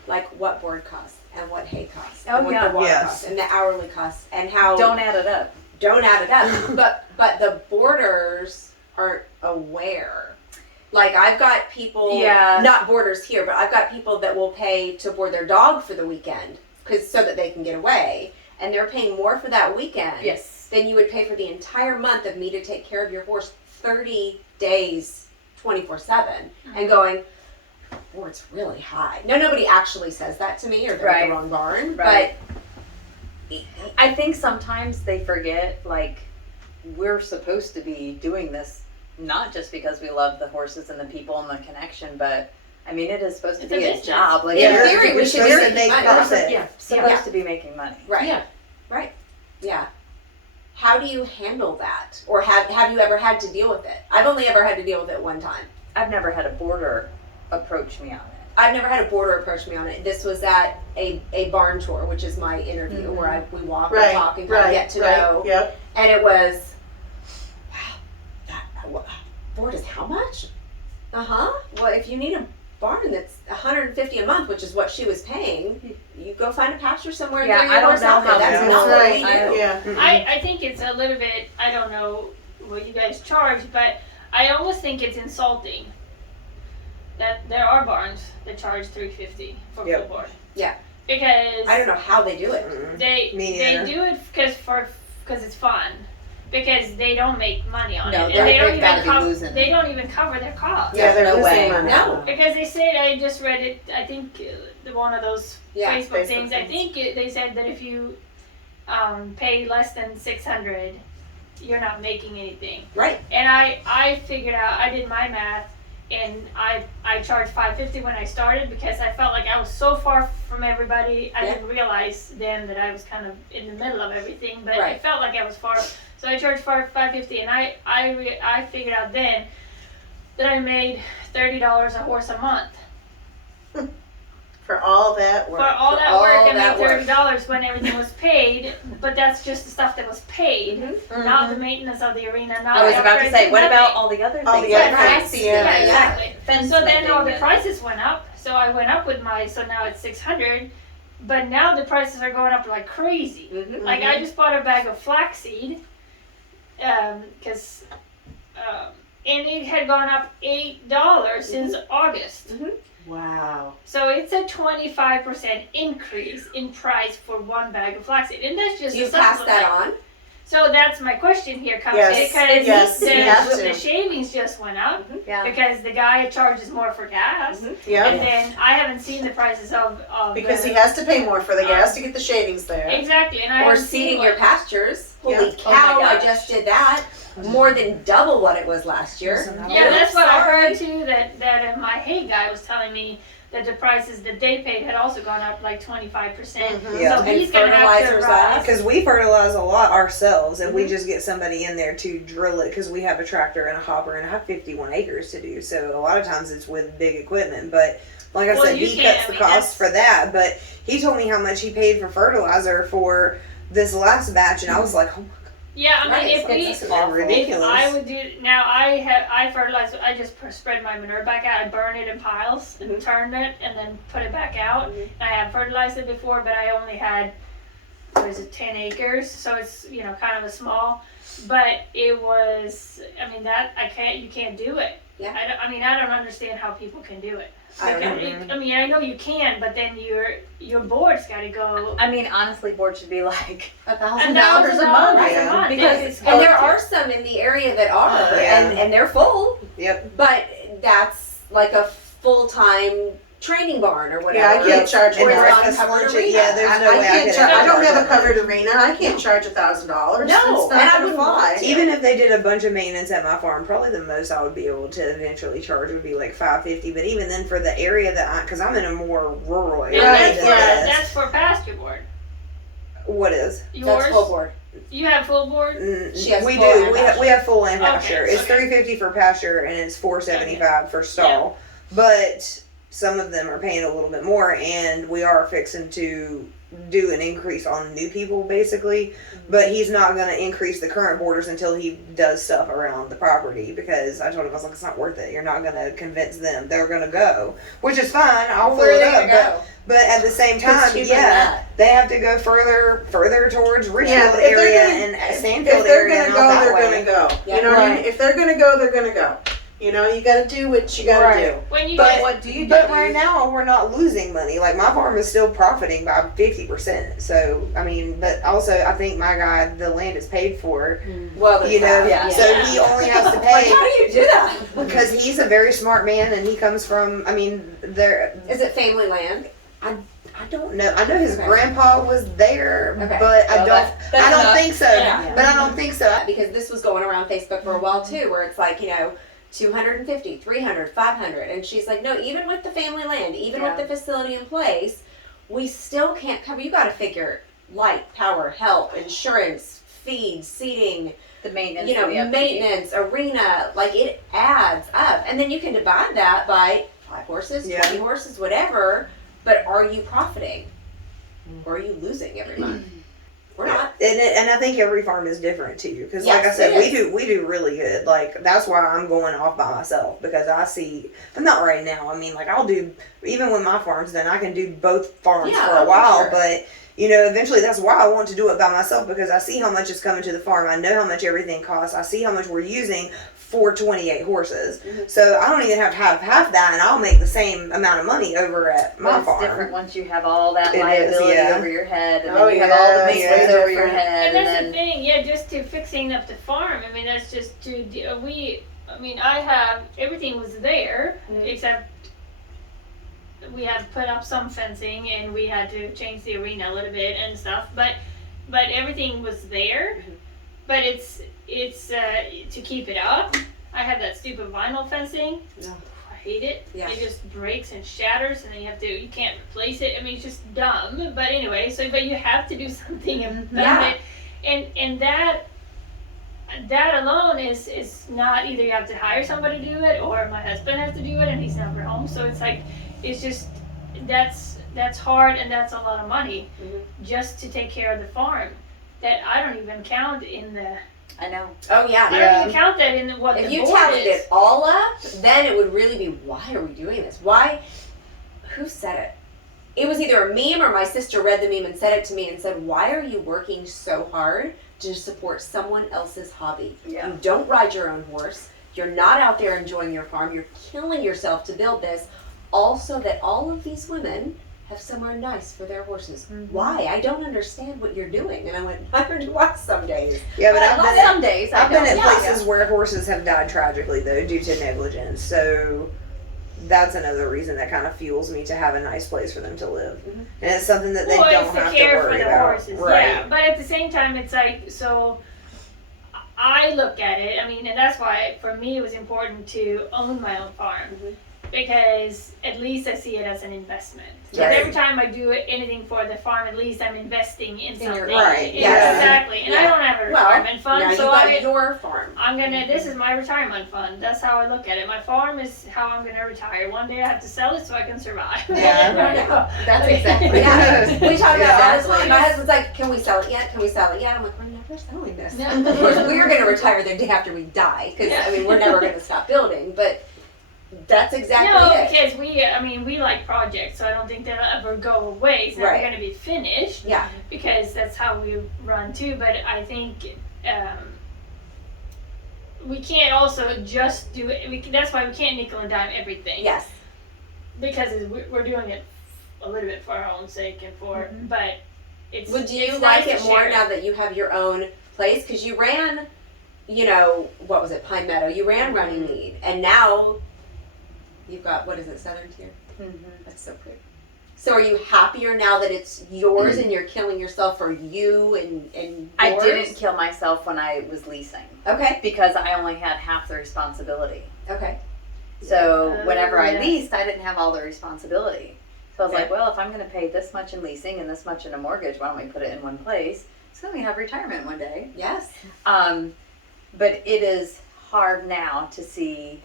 like what board costs and what hay costs and Oh, what yeah. the water Yes. costs and the hourly costs and how Don't add it up. don't add it up. but the boarders aren't aware. Like I've got people, Yeah. not boarders here, but I've got people that will pay to board their dog for the weekend so that they can get away, and they're paying more for that weekend Yes. than you would pay for the entire month of me to take care of your horse 30 days, 24/7, and going, board's really high. No, nobody actually says that to me, or they're at Right. the wrong barn, Right. I think sometimes they forget, like, we're supposed to be doing this not just because we love the horses and the people and the connection, but I mean, it is supposed to It's a be a business. job. Like, In you're theory, we you're should supposed be to make money. profit. Yeah. supposed to be making money. Right. Yeah. Right. Yeah. How do you handle that? Or have you ever had to deal with it? I've only ever had to deal with it one time. I've never had a boarder approach me on it. I've never had a boarder approach me on it. This was at a barn tour, which is my interview where we walk and Right. talk and kind of get to know. Yep. And it was, wow, that board is how much? Well, if you need a barn that's $150 a month, which is what she was paying, you go find a pasture somewhere and Yeah, throw your I don't horse know out there. how That's That's not what right. we do. I know. Yeah. I think it's a little bit, I don't know what you guys charge, but I almost think it's insulting that there are barns that charge $350 for Yep. full board. Yeah. Because I don't know how they do it. Mm-mm. they Me they neither. do it because it's fun. Because they don't make money on No, it, and they don't they've gotta even be losing. they don't even cover their costs. Yeah, they're no losing way. money. No. Because they said, I just read it, I think one of those Yeah, Facebook Facebook things, I things. think they said that if you pay less than $600, you're not making anything. Right. And I figured out, I did my math, and I charged $550 when I started because I felt like I was so far from everybody. I Yeah. didn't realize then that I was kind of in the middle of everything, but Right. I felt like I was far. So I charged $550, and I figured out then that I made $30 a horse a month. For all that work. For all that all work, I that made work. $30 when everything was paid, but that's just the stuff that was paid, not the maintenance of the arena. Not I was the about to upgrades, say, what nothing. about all the other things? All the Yeah, other right. things. Yeah, Yeah, yeah. exactly. Fence So then all the mending. prices went up. So I went up with so now it's $600. But now the prices are going up like crazy. Mhm. Like I just bought a bag of flaxseed, and it had gone up $8 since August. Wow. So it's a 25% increase in price for one bag of flaxseed, and that's just Do you a pass supplement. that on? So that's my question here comes Yes, because yes, you have the to. shavings just went up Yeah. because the guy charges more for gas. Yep. And then I haven't seen the prices of Because the, he has to pay more for the gas to get the shavings there. exactly, and I Or haven't seen seeding what- your pastures. Yeah. Holy Oh my cow, I gosh. just did that. More than double what it was last year. Yeah, that's what I Sorry. heard too. That my hay guy was telling me that the prices that they paid had also gone up like 25%. Yeah. So And he's gonna have to fertilizers rise. Because we fertilize a lot ourselves, and we just get somebody in there to drill it because we have a tractor and a hopper, and I have 51 acres to do. So a lot of times it's with big equipment. But like I Well, said, you he can't- cuts I the mean, cost for that. But he told me how much he paid for fertilizer for this last batch, and I was like, oh my Yeah, I mean, Right, if we, goodness, it's ridiculous. if I would do now, I fertilize. I just spread my manure back out. I burn it in piles and turn it, and then put it back out. And I have fertilized it before, but I only had 10 acres, so it's kind of a small. But it was, I mean, you can't do it. Yeah. I don't understand how people can do it. I don't know. I mean, I know you can, but then your board's got to go. I mean, honestly, board should be like $1,000 $1,000 a month. Yeah. Because it's And there are some in the area that are, Yeah. and they're full, Yep. but that's like a full-time training barn or whatever. Yeah, I can't charge or more. it's Breakfast, uncovered lunch, arena. yeah, there's no I way can't could charge. ever I don't have a charge that. covered arena. I can't charge $1,000. No, It's not and I gonna wouldn't fly. want to. Even if they did a bunch of maintenance at my farm, probably the most I would be able to eventually charge would be like $550. But even then, for the area that because I'm in a more rural And area. Right, that's, than for, this. that's for pasture board. What is? Yours? That's full board. You have full board? She has we full do. and We have full and Okay, pasture. It's okay. $350 for pasture and it's $475 for stall. But some of them are paying a little bit more, and we are fixing to do an increase on new people basically. But he's not going to increase the current boarders until he does stuff around the property, because I told him, I was like, it's not worth it. You're not going to convince them. They're going to go, which is fine. I'll fill Where are it they up. gonna go? But at the same time, It's cheaper than yeah, that. they have to go further towards Richfield Yeah, if they're area gonna- and If Sandfield they're area gonna and go, out that they're way. gonna go. Yeah, You know what I right. mean? If they're gonna go, they're gonna go. You know, you gotta do what you gotta Right. do. When you But get, What do you do? But right now we're not losing money. Like my farm is still profiting by 50%. So I mean, but also I think my guy, the land is paid for. Well, there's You know, that. yeah. so he only has to Like, pay how do you do that? because he's a very smart man and he comes from. I mean, there. Is it family land? I don't know. I know his Okay. grandpa was there, Okay. but I Well, don't. that's I don't enough. think so. Yeah. But I don't think so. Because this was going around Facebook for a while too, where it's like, 250, 300, 500. And she's like, no, even with the family land, even with the facility in place, we still can't cover. You got to figure light, power, help, insurance, feed, seating, The maintenance. for the upkeep. maintenance, arena, like it adds up. And then you can divide that by 5 horses, Yeah. 20 horses, whatever. But are you profiting? Or are you losing every month? We're not. And I think every farm is different too, because like I Yes, said, it we do really good. Like that's why I'm going off by myself, because I see. But not right now. I mean, like I'll do even when my farm's done, I can do both farms Yeah, for a for while. sure. But eventually that's why I want to do it by myself, because I see how much is coming to the farm. I know how much everything costs. I see how much we're using for 28 horses. Mhm. So I don't even have to have half that, and I'll make the same amount of money over at my But it's farm. different once you have all that It is, liability yeah. over your head, and Oh, then you have all the yeah, maintenance yeah. over your Different. head, and and that's then the thing, yeah, just to fixing up the farm. I mean, that's just to I have everything was there except we had to put up some fencing and we had to change the arena a little bit and stuff. But everything was there. But it's to keep it up. I have that stupid vinyl fencing. Yeah. I hate it. Yeah. It just breaks and shatters, and then you can't replace it. I mean, it's just dumb. But anyway, but you have to do something about Yeah. it, and that alone is not, either you have to hire somebody to do it, or my husband has to do it, and he's never home. So it's like, it's just that's hard, and that's a lot of money just to take care of the farm. That I don't even count in the. I know. Oh, yeah. I don't even count that in what If the you board tallied is. it all up, then it would really be, why are we doing this? Why? Who said it? It was either a meme or my sister read the meme and said it to me and said, why are you working so hard to support someone else's hobby? Yeah. You don't ride your own horse. You're not out there enjoying your farm. You're killing yourself to build this. Also, that all of these women have somewhere nice for their horses. Why? I don't understand what you're doing. And I went, neither do I some days. Yeah, but I've been Some days I I've been don't. at places where horses have died tragically, though, due to negligence. So that's another reason that kind of fuels me to have a nice place for them to live. Mhm. And it's something that they Well, don't it's the have to care worry for the about. horses, Right. yeah. But at the same time, it's like, so I look at it. I mean, and that's why for me it was important to own my own farm, because at least I see it as an investment. Because Right. every time I do anything for the farm, at least I'm investing in In your- something. Right, Yeah, yeah. exactly. And I Yeah. don't have a Well, retirement fund, now you so got your farm. I'm gonna. This is my retirement fund. That's how I look at it. My farm is how I'm gonna retire. One day I have to sell it so I can survive. Yeah. Yeah, that's exactly yeah. We talk about it all the time. My Exactly. husband's like, can we sell it yet? Can we sell it yet? I'm like, we're never selling this. No. Of course, we're going to retire the day after we die, because, Yeah. I mean, we're never going to stop building, but that's exactly No, it. because we like projects, so I don't think they'll ever go away. It's never Right. going to be finished. Yeah. Because that's how we run too. But I think we can't also just do it. That's why we can't nickel and dime everything. Yes. Because we're doing it a little bit for our own sake and for, but it's. Would you it's like nice it to more share. now that you have your own place? Because you ran, what was it, Pine Meadow? You ran Running Mead, and now you've got, what is it, Southern Tier? That's so good. So are you happier now that it's yours and you're killing yourself for you and yours? I didn't kill myself when I was leasing Okay. because I only had half the responsibility. Okay. So whenever I yeah. leased, I didn't have all the responsibility. So I was Okay. like, well, if I'm going to pay this much in leasing and this much in a mortgage, why don't we put it in one place? So we have retirement one day. Yes. But it is hard now to see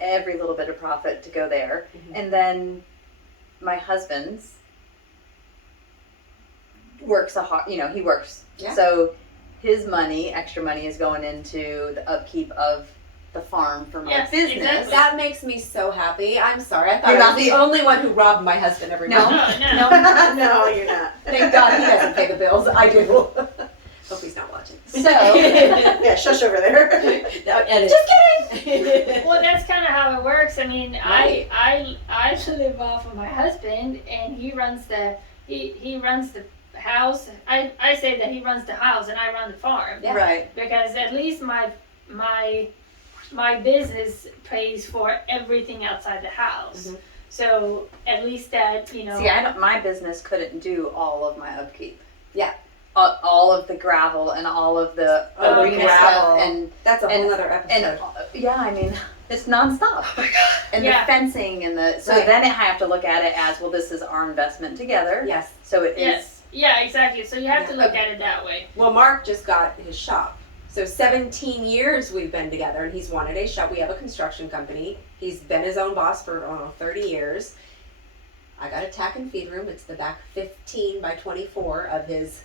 every little bit of profit to go there. Mhm. And then my husband's works he works. Yeah. So his money, extra money, is going into the upkeep of the farm for my Yes, business. exactly. That makes me so happy. I'm sorry. I thought You're I not was the only one who robbed my husband every No. month. No. No, you're not. Thank God he doesn't pay the bills. I do. Hope he's not watching. So Yeah, shush over there. Just kidding. Well, that's kind of how it works. I mean, I live off of my husband, and he runs the house. I say that he runs the house, and I run the farm. Yeah. right. Because at least my business pays for everything outside the house. Mhm. So at least that See, my business couldn't do all of my upkeep. Yeah. All of the gravel and all of the Oh, arena gravel. stuff and That's a whole other episode. and yeah, I mean it's nonstop. Oh my God. And Yeah. the fencing and the Right. then I have to look at it as well. This is our investment together. Yes. So it is. yes, yeah, exactly. So you have to Yeah. look at it that way. Well, Mark just got his shop. So 17 years we've been together, and he's wanted a shop. We have a construction company. He's been his own boss for 30 years. I got a tack and feed room. It's the back 15 by 24 of his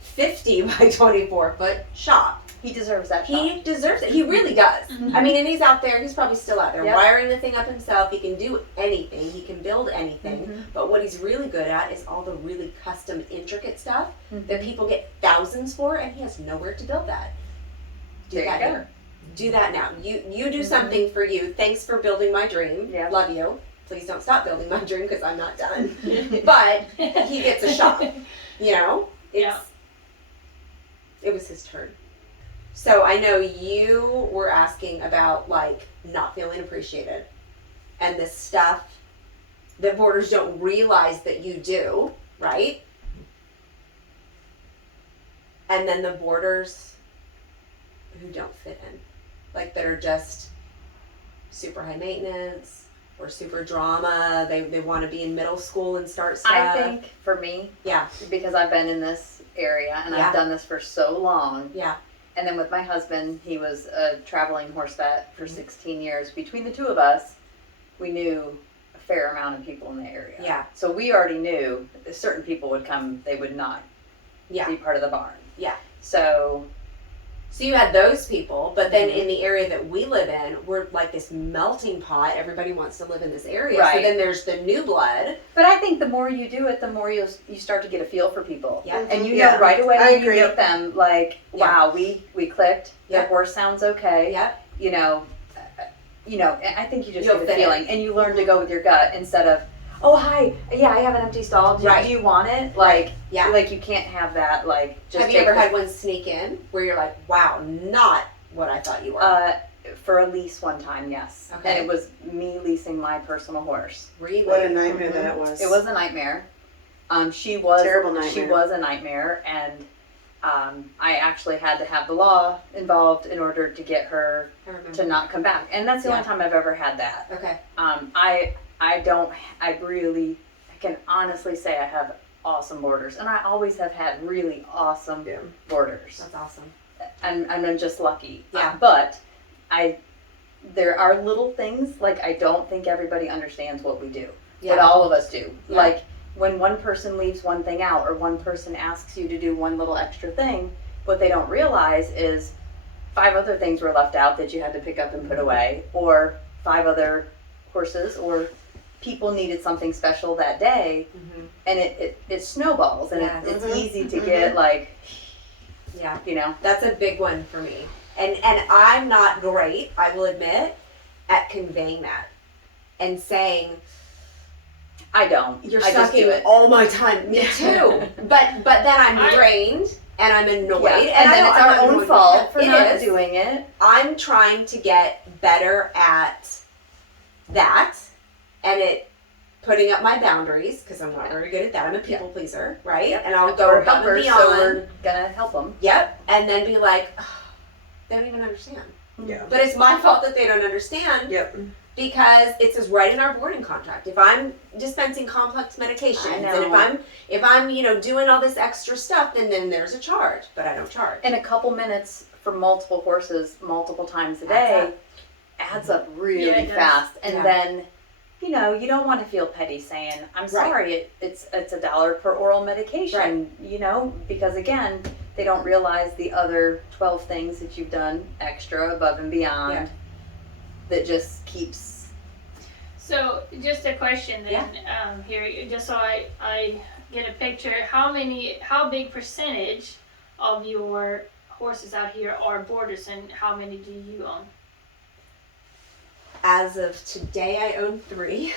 50 by 24 foot shop. He deserves that. Shot. He deserves it. He really does. Mhm. I mean, and he's out there. He's probably still out there Yep. wiring the thing up himself. He can do anything. He can build anything. Mhm. But what he's really good at is all the really custom, intricate stuff Mhm. that people get thousands for, and he has nowhere to build that. Do There you that go. here. Do that now. You do Mhm. something for you. Thanks for building my dream. Yeah. Love you. Please don't stop building my dream because I'm not done. But he gets a shot. You know, Yeah. It was his turn. So I know you were asking about like not feeling appreciated and the stuff that boarders don't realize that you do, right? And then the boarders who don't fit in, like that are just super high maintenance or super drama. They want to be in middle school and start stuff. I think for me, Yeah. because I've been in this area and Yeah. I've done this for so long. Yeah. And then with my husband, he was a traveling horse vet for 16 years. Between the two of us, we knew a fair amount of people in the area. Yeah. So we already knew that certain people would come, they would not Yeah. be part of the barn. Yeah. So So you had those people, but then in the area that we live in, we're like this melting pot. Everybody wants to live in this area. So Right. then there's the new blood. but I think the more you do it, the more you start to get a feel for people. Yeah. And you Yeah, know right away I when you agree. meet them, like, Yeah. wow, we clicked. Yeah. The horse sounds okay. Yeah. You know, I think you just You'll get a fit feeling, and you learn to go with your gut instead of, oh hi, yeah, I have an empty stall. Do Right. you want it? Like, Yeah. like you can't have that. Like, just Have you take ever the- had one sneak in where you're like, wow, not what I thought you were? For a lease one time, yes. Okay. And it was me leasing my personal horse. Really? What a nightmare that was. It was a nightmare. She was Terrible She nightmare. was a nightmare, and I actually had to have the law involved in order to get her I remember. to not come back. And that's the Yeah. only time I've ever had that. Okay. I can honestly say I have awesome boarders, and I always have had really awesome Yeah. boarders. That's awesome. And I'm just lucky. Yeah. But there are little things, like I don't think everybody understands what we do. Yeah. But all of us do. Yeah. Like when one person leaves one thing out, or one person asks you to do one little extra thing, what they don't realize is 5 other things were left out that you had to pick up and put away, or 5 other horses or people needed something special that day, Mhm. and it snowballs, and Yes. it's Mhm. easy to get like, Yeah. you know. That's a big one for me. And I'm not great, I will admit, at conveying that and saying, I don't. you're I just do sucking it. all my time. Me too. But then I'm drained and I'm annoyed. Yeah. And then I it's don't- our I'm own annoyed with fault that. for It not is. doing it. I'm trying to get better at that, and putting up my boundaries, because I'm not very good at that. I'm a people pleaser, right? Yep. And I'll We're go above and helpers, beyond. so we're gonna help them. Yep. And then be like, oh, they don't even understand. Yeah. But it's my fault that they don't understand. Yep. Because it says right in our boarding contract, if I'm dispensing complex medications I and know. if I'm doing all this extra stuff, then there's a charge, but I don't charge. In a couple minutes for multiple horses, multiple times a Adds day, up. adds up really Yeah, it does. fast. And Yeah. then, you don't want to feel petty saying, "I'm sorry, it's $1 per oral medication." Because again, they don't realize the other 12 things that you've done extra above and beyond. Yeah. That just keeps. So just a question then, here, just so I get a picture. How big percentage of your horses out here are boarders, and how many do you own? As of today, I own 3.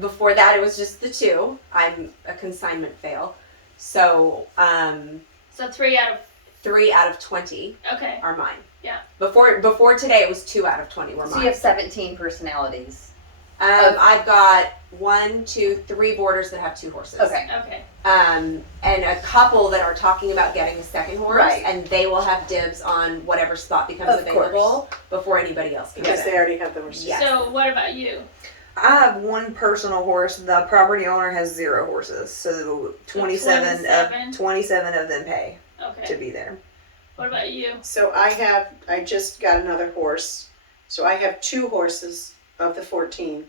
Before that, it was just the 2. I'm a consignment fail. So, So 3 out of, 3 out of 20 okay. are mine. Yeah. Before today, it was 2 out of 20 were mine. So you have 17 personalities. I've got 1, 2, 3 boarders that have 2 horses. Okay. Okay. And a couple that are talking about getting a second horse, Right. and they will have dibs on whatever spot becomes Of available before anybody else can Because get they it. already have the horses. Yes. So what about you? I have one personal horse. The property owner has 0 horses, so 27 of them pay to Okay. be there. What about you? So I just got another horse. So I have 2 horses of the 14.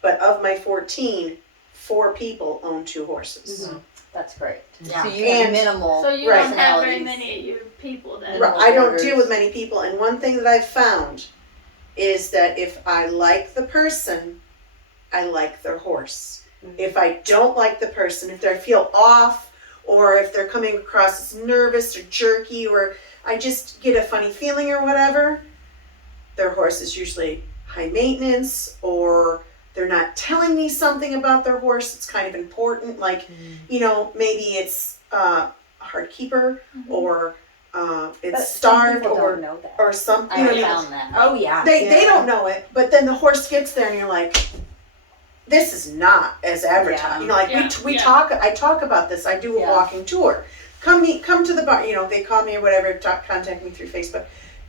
But of my 14, 4 people own 2 horses. That's great. Yeah. So you have And- minimal. So you Right. don't have very personalities. many of your people then. Right, I don't boarders. deal with many people, and one thing that I've found is that if I like the person, I like their horse. If I don't like the person, if they feel off, or if they're coming across as nervous or jerky, or I just get a funny feeling or whatever, their horse is usually high maintenance, or they're not telling me something about their horse that's kind of important, like, maybe it's a hard keeper, or it's But starved, some people or don't know that. or something. I have found that. Oh yeah. They don't know it, but then the horse gets there and you're like, this is not as advertised. Yeah. We Yeah. talk. I talk about this. I do a Yeah. walking tour. Come to the barn. They call me or whatever. Contact me through Facebook.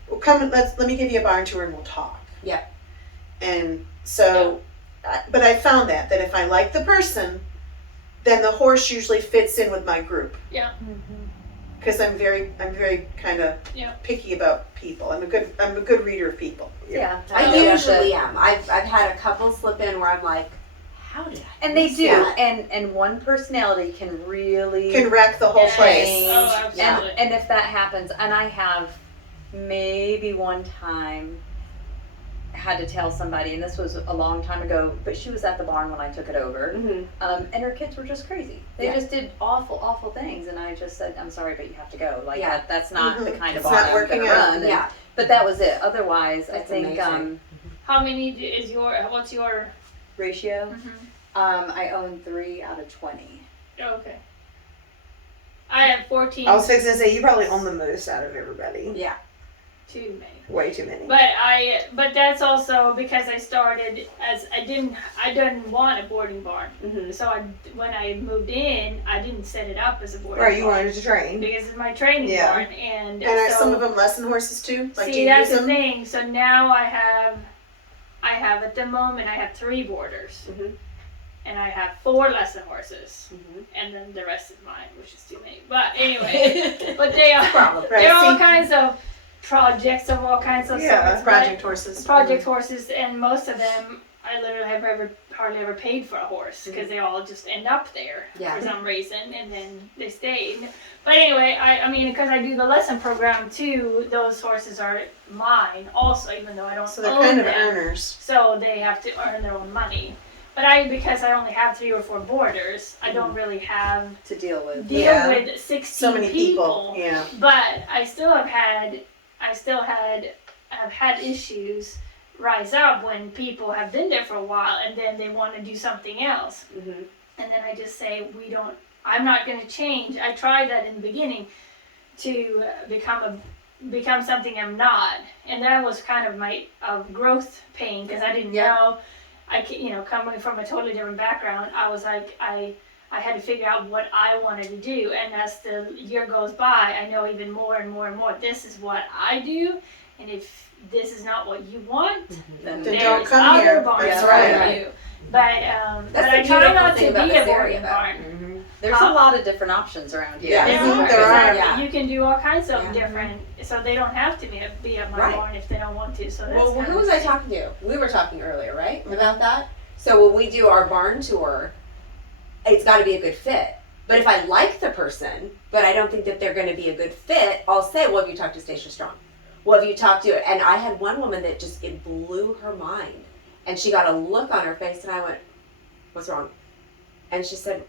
Well, let me give you a barn tour and we'll talk. Yeah. And so, but I found that if I like the person, then the horse usually fits in with my group. Yeah. Because I'm very kind of Yeah. picky about people. I'm a good reader of people. Yeah. I know that usually am. I've had a couple slip in where I'm like, how did I? And they miss do, that? and one personality can really Can wreck the whole Yes. place. Oh, absolutely. And if that happens, and I have maybe one time had to tell somebody, and this was a long time ago, but she was at the barn when I took it over, Mhm. and her kids were just crazy. They Yeah. just did awful things, and I just said, "I'm sorry, but you have to go. Like Yeah. that's not the Mhm. kind of It's barn not I'm working gonna out. run." And- Yeah. But that was it. Otherwise, I That's think amazing. How many is what's your? ratio. I own 3 out of 20. Oh, okay. I have 14. I was fixing to say you probably own the most out of everybody. Yeah. Too many. Way too many. But that's also because I started as I didn't want a boarding barn. Mhm. So when I moved in, I didn't set it up as a boarding Right, you barn wanted to train. because it's my training Yeah. barn, and And are so, some of them lesson horses too? Like, do see you that's use the them? thing. So now I have at the moment I have 3 boarders, Mhm. and I have 4 lesson horses, Mhm. and then the rest is mine, which is too many. But anyway, but they are Problem. Right, they're all see- kinds of projects of all kinds of Yeah, sorts. but- Project horses. project horses, and most of them I literally have hardly ever paid for a horse because they all just end up there Yeah. for some reason, and then they stay. But anyway, I mean because I do the lesson program too, those horses are mine also, even though I don't So they're own kind of them. earners. So they have to earn their own money. But because I only have 3 or 4 boarders, I don't really have To deal with. deal Yeah. with 16 So many people. Yeah. But I still have had issues rise up when people have been there for a while and then they want to do something else. Mhm. And then I just say, I'm not going to change. I tried that in the beginning to become something I'm not. And that was kind of my growth pain because I didn't Yeah. know. coming from a totally different background, I was like, I had to figure out what I wanted to do, and as the year goes by, I know even more and more and more. This is what I do, and if this is not what you want, Then there's don't come other here. barns That's for right. you. But That's I the try beautiful not thing to about be this a boarding area, though. barn. There's a lot of different options around here. Yeah. There Mhm, are, there are. exactly. Yeah. You can do all kinds of Yeah. different, so they don't have to be at my Right. barn if they don't want to. So that's Well, kind who of was I talking to? We were talking earlier, right, about that? So when we do our barn tour, it's got to be a good fit. But if I like the person, but I don't think that they're going to be a good fit, I'll say, well, have you talked to Stacia Strong? Well, have you talked to it? And I had one woman that just, it blew her mind. And she got a look on her face, and I went, what's wrong? And she said,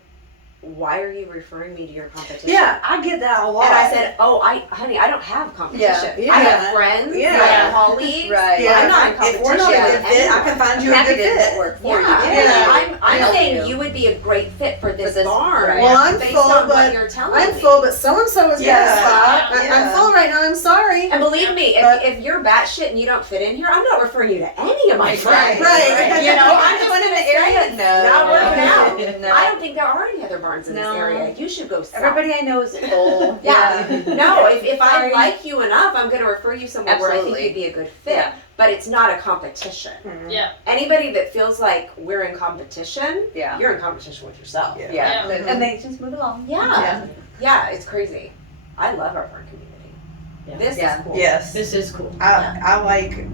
why are you referring me to your competition? Yeah, I get that a lot. And I said, honey, I don't have competition. Yeah. I have friends, Yeah. I have colleagues. Right. Yeah. I'm not in if competition. we're not a good with fit, I anyone. can find you I'm a happy good to fit. network for you. Yeah. I'm Help saying you. you would be a great fit for this this- barn. right. Well, I'm based full, on what but you're telling I'm me. full, but so and so has got Yeah. a spot. Yeah. I'm full right now. I'm sorry. And believe me, But- if you're batshit and you don't fit in here, I'm not referring you to any of my friends. Right. You know, I'm just Anyone in the gonna area? say, No. not working out. No. I don't think there are any other barns in No. this area. You should go south. Everybody I know is full. Yeah. No, if I Sorry. like you enough, I'm going to refer you somewhere where I think Absolutely. you'd be a good fit. Yeah. But it's not a competition. Yeah. Anybody that feels like we're in competition, Yeah. you're in competition with yourself. Yeah. Yeah. Yeah. And they just move along. Yeah. Yeah, it's crazy. I love our barn community. Yeah. This Yeah. is cool. Yes. This is cool. I like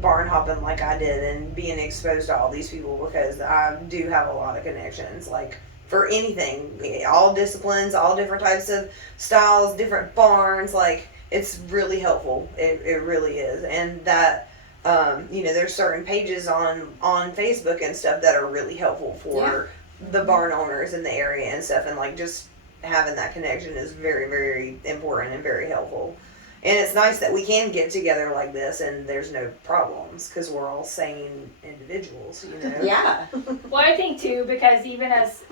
barn hopping like I did and being exposed to all these people because I do have a lot of connections. Like for anything, all disciplines, all different types of styles, different barns. Like it's really helpful. It really is. And that there's certain pages on Facebook and stuff that are really helpful for the barn owners in the area and stuff. And like just having that connection is very, very important and very helpful. And it's nice that we can get together like this and there's no problems because we're all sane individuals, you know? Yeah. Well, I think too, because even as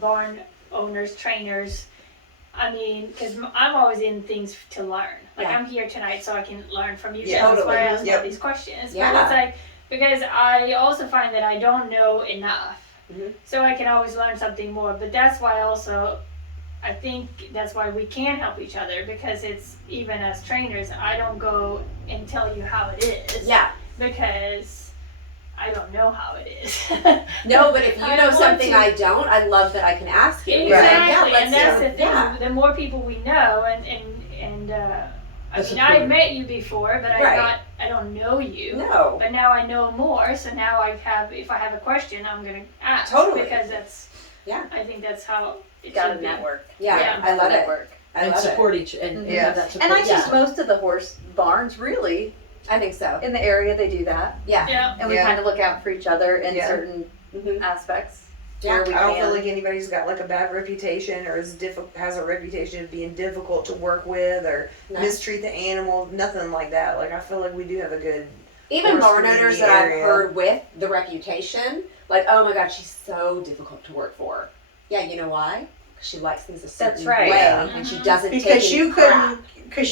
barn owners, trainers, I mean, because I'm always in things to learn. Like Yeah. I'm here tonight so I can learn from you. Yeah, That's why I totally. ask Yep. all these questions. Yeah. But it's like, because I also find that I don't know enough. Mhm. So I can always learn something more. But that's why also, I think that's why we can help each other, because it's, even as trainers, I don't go and tell you how it is. Yeah. Because I don't know how it is. No, but if you I know want something to. I don't, I love that I can ask you. Exactly, Yeah, let's and that's do the it. thing. Yeah. The more people we know, and I That's mean, the I point. met you before, but Right. I don't know you. No. But now I know more, so now if I have a question, I'm gonna ask. Totally. Because that's. Yeah. I think that's how it You gotta should be. network. Yeah, Yeah. I love it. Network. I And love support each and Yeah. have that support. And I think most of the horse barns really it. I think so. in the area they do that, Yeah. Yeah. and we Yeah. kind of look out for each other in Yeah. certain Mhm. aspects Yeah. where we I don't can. feel like anybody's got like a bad reputation or has a reputation of being difficult to work with or No. mistreat the animal, nothing like that. Like I feel like we do have a good Even horse barn community owners that I've area. heard with the reputation, like, oh my God, she's so difficult to work for. Yeah, you know why? Because she likes things a certain That's right. way, Yeah. and she doesn't Because take any you crap. couldn't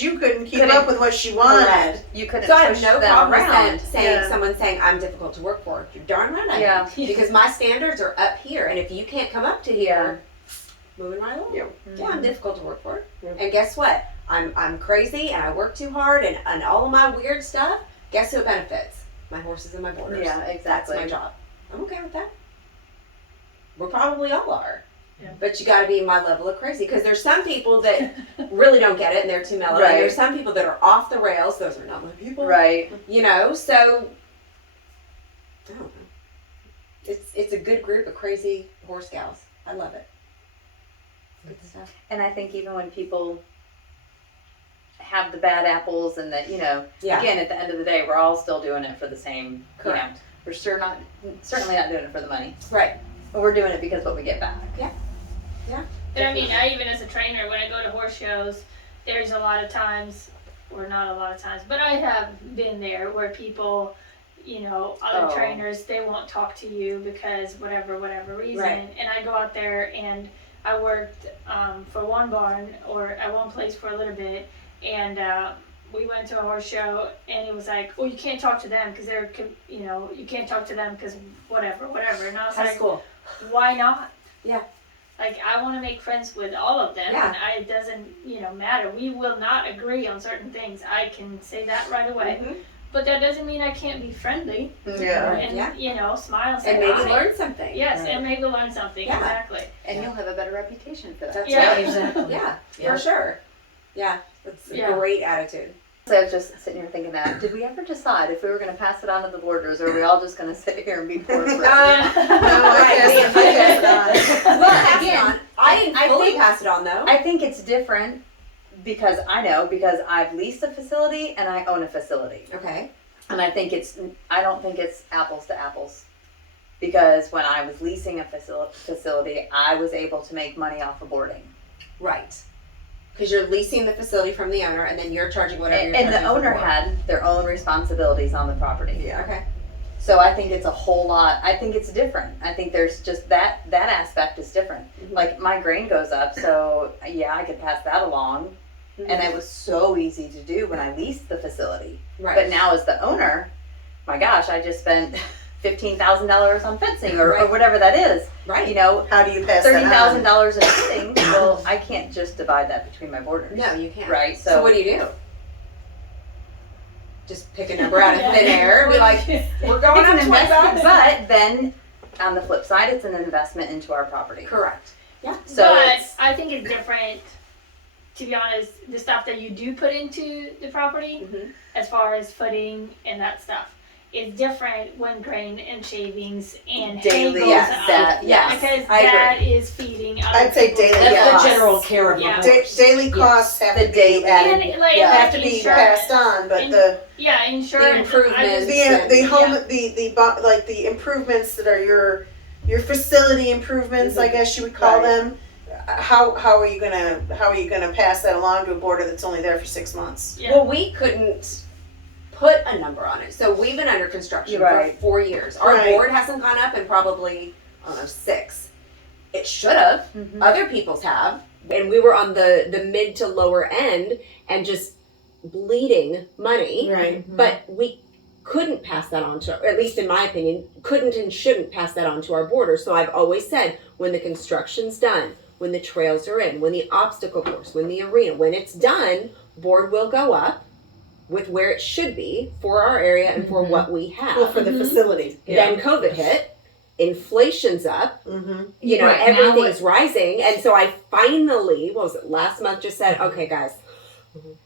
keep Couldn't- up with what she wanted. Correct. You couldn't So I have push no them problem around. saying Yeah. someone saying I'm difficult to work for. You're darn right I am. Yeah. Because my standards are up here, and if you can't come up to here, moving right along. Yep. Yeah, I'm difficult to work for. Yep. And guess what? I'm crazy, and I work too hard, and all of my weird stuff. Guess who it benefits? My horses and my boarders. Yeah, That's exactly. my job. I'm okay with that. We probably all are. Yeah. But you got to be my level of crazy, because there's some people that really don't get it and they're too mellow. Right. And there's some people that are off the rails. Those are not my people. Right. You know, so I don't know. It's a good group of crazy horse gals. I love it. Good stuff. And I think even when people have the bad apples and that, Yeah. again, at the end of the day, we're all still doing it for the same, Correct. we're certainly not doing it for the money. Right. But we're doing it because what we get back. And I mean, I even as a trainer, when I go to horse shows, there's a lot of times, or not a lot of times, but I have been there where people, other Oh. trainers, they won't talk to you because whatever reason. Right. And I go out there and I worked for one barn or at one place for a little bit, and we went to a horse show, and it was like, oh, you can't talk to them because they're, you know, you can't talk to them because whatever. And I was That's like, cool. why not? Yeah. Like, I want to make friends with all of them, Yeah. and it doesn't, you know, matter. We will not agree on certain things. I can say that right away. Mm-hmm. But that doesn't mean I can't be friendly Yeah. and, Yeah. you know, smile and say And maybe hi. learn something. Yes, Right. and maybe learn something. Yeah. Exactly. And you'll have a better reputation for that. That's Yeah. right. Exactly. Yeah, Yeah. for sure. Yeah, that's a Yeah. great attitude. So I was just sitting here thinking that, did we ever decide if we were going to pass it on to the boarders, or are we all just going to sit here and be poor friends? No, I pass it on. Well, again, I didn't I fully think- pass it on though. I think it's different because I've leased a facility and I own a facility. Okay. And I don't think it's apples to apples. Because when I was leasing a facility, I was able to make money off of boarding. Right. Because you're leasing the facility from the owner, and then you're charging whatever you're And charging the for owner board. had their own responsibilities on the property. Yeah. Okay. So I think it's a whole lot, I think it's different. I think there's just that aspect is different. Mhm. Like my grain goes up, so yeah, I could pass that along. And it was so easy to do when I leased the facility. Right. But now as the owner, my gosh, I just spent $15,000 on fencing or Right. whatever that is. Right. You know, How do you pass that on? $30,000 in fencing. Well, I can't just divide that between my boarders. No, you can't. Right. So what do you do? Just pick a number out of Yeah. thin air and be like, we're going It's up an 25. investment, but then on the flip side, it's an investment into our property. Correct. Yeah. So but it's, I think it's different, to be honest, the stuff that you do put into the property, Mhm. as far as footing and that stuff, is different when grain and shavings and hay daily, goes yes, up. that, yes. Because I agree. that is feeding other I'd say people's daily, That's yeah. the general care of Yeah. the horse. Daily costs have The to be daily- added, And like, Yeah. have to be insurance. passed on, but And- the Yeah, insurance. improvements. I just- the home Yeah. the improvements that are your facility improvements, I guess you would call Right. them. How are you gonna pass that along to a boarder that's only there for 6 months? Yeah. Well, we couldn't put a number on it. So we've been under construction Right. for 4 years. Our Right. board hasn't gone up in probably, I don't know, 6. It should have. Mhm. Other people's have. And we were on the mid to lower end and just bleeding money. Right. But we couldn't pass that on to, at least in my opinion, couldn't and shouldn't pass that on to our boarders. So I've always said, when the construction's done, when the trails are in, when the obstacle course, when the arena, when it's done, board will go up with where it should be for our area and for what we have. Well, for the facility. Then COVID hit, inflation's up, Mm-hmm. you know, Right, now everything's rising. And so I finally, what was it, last month just said, okay guys,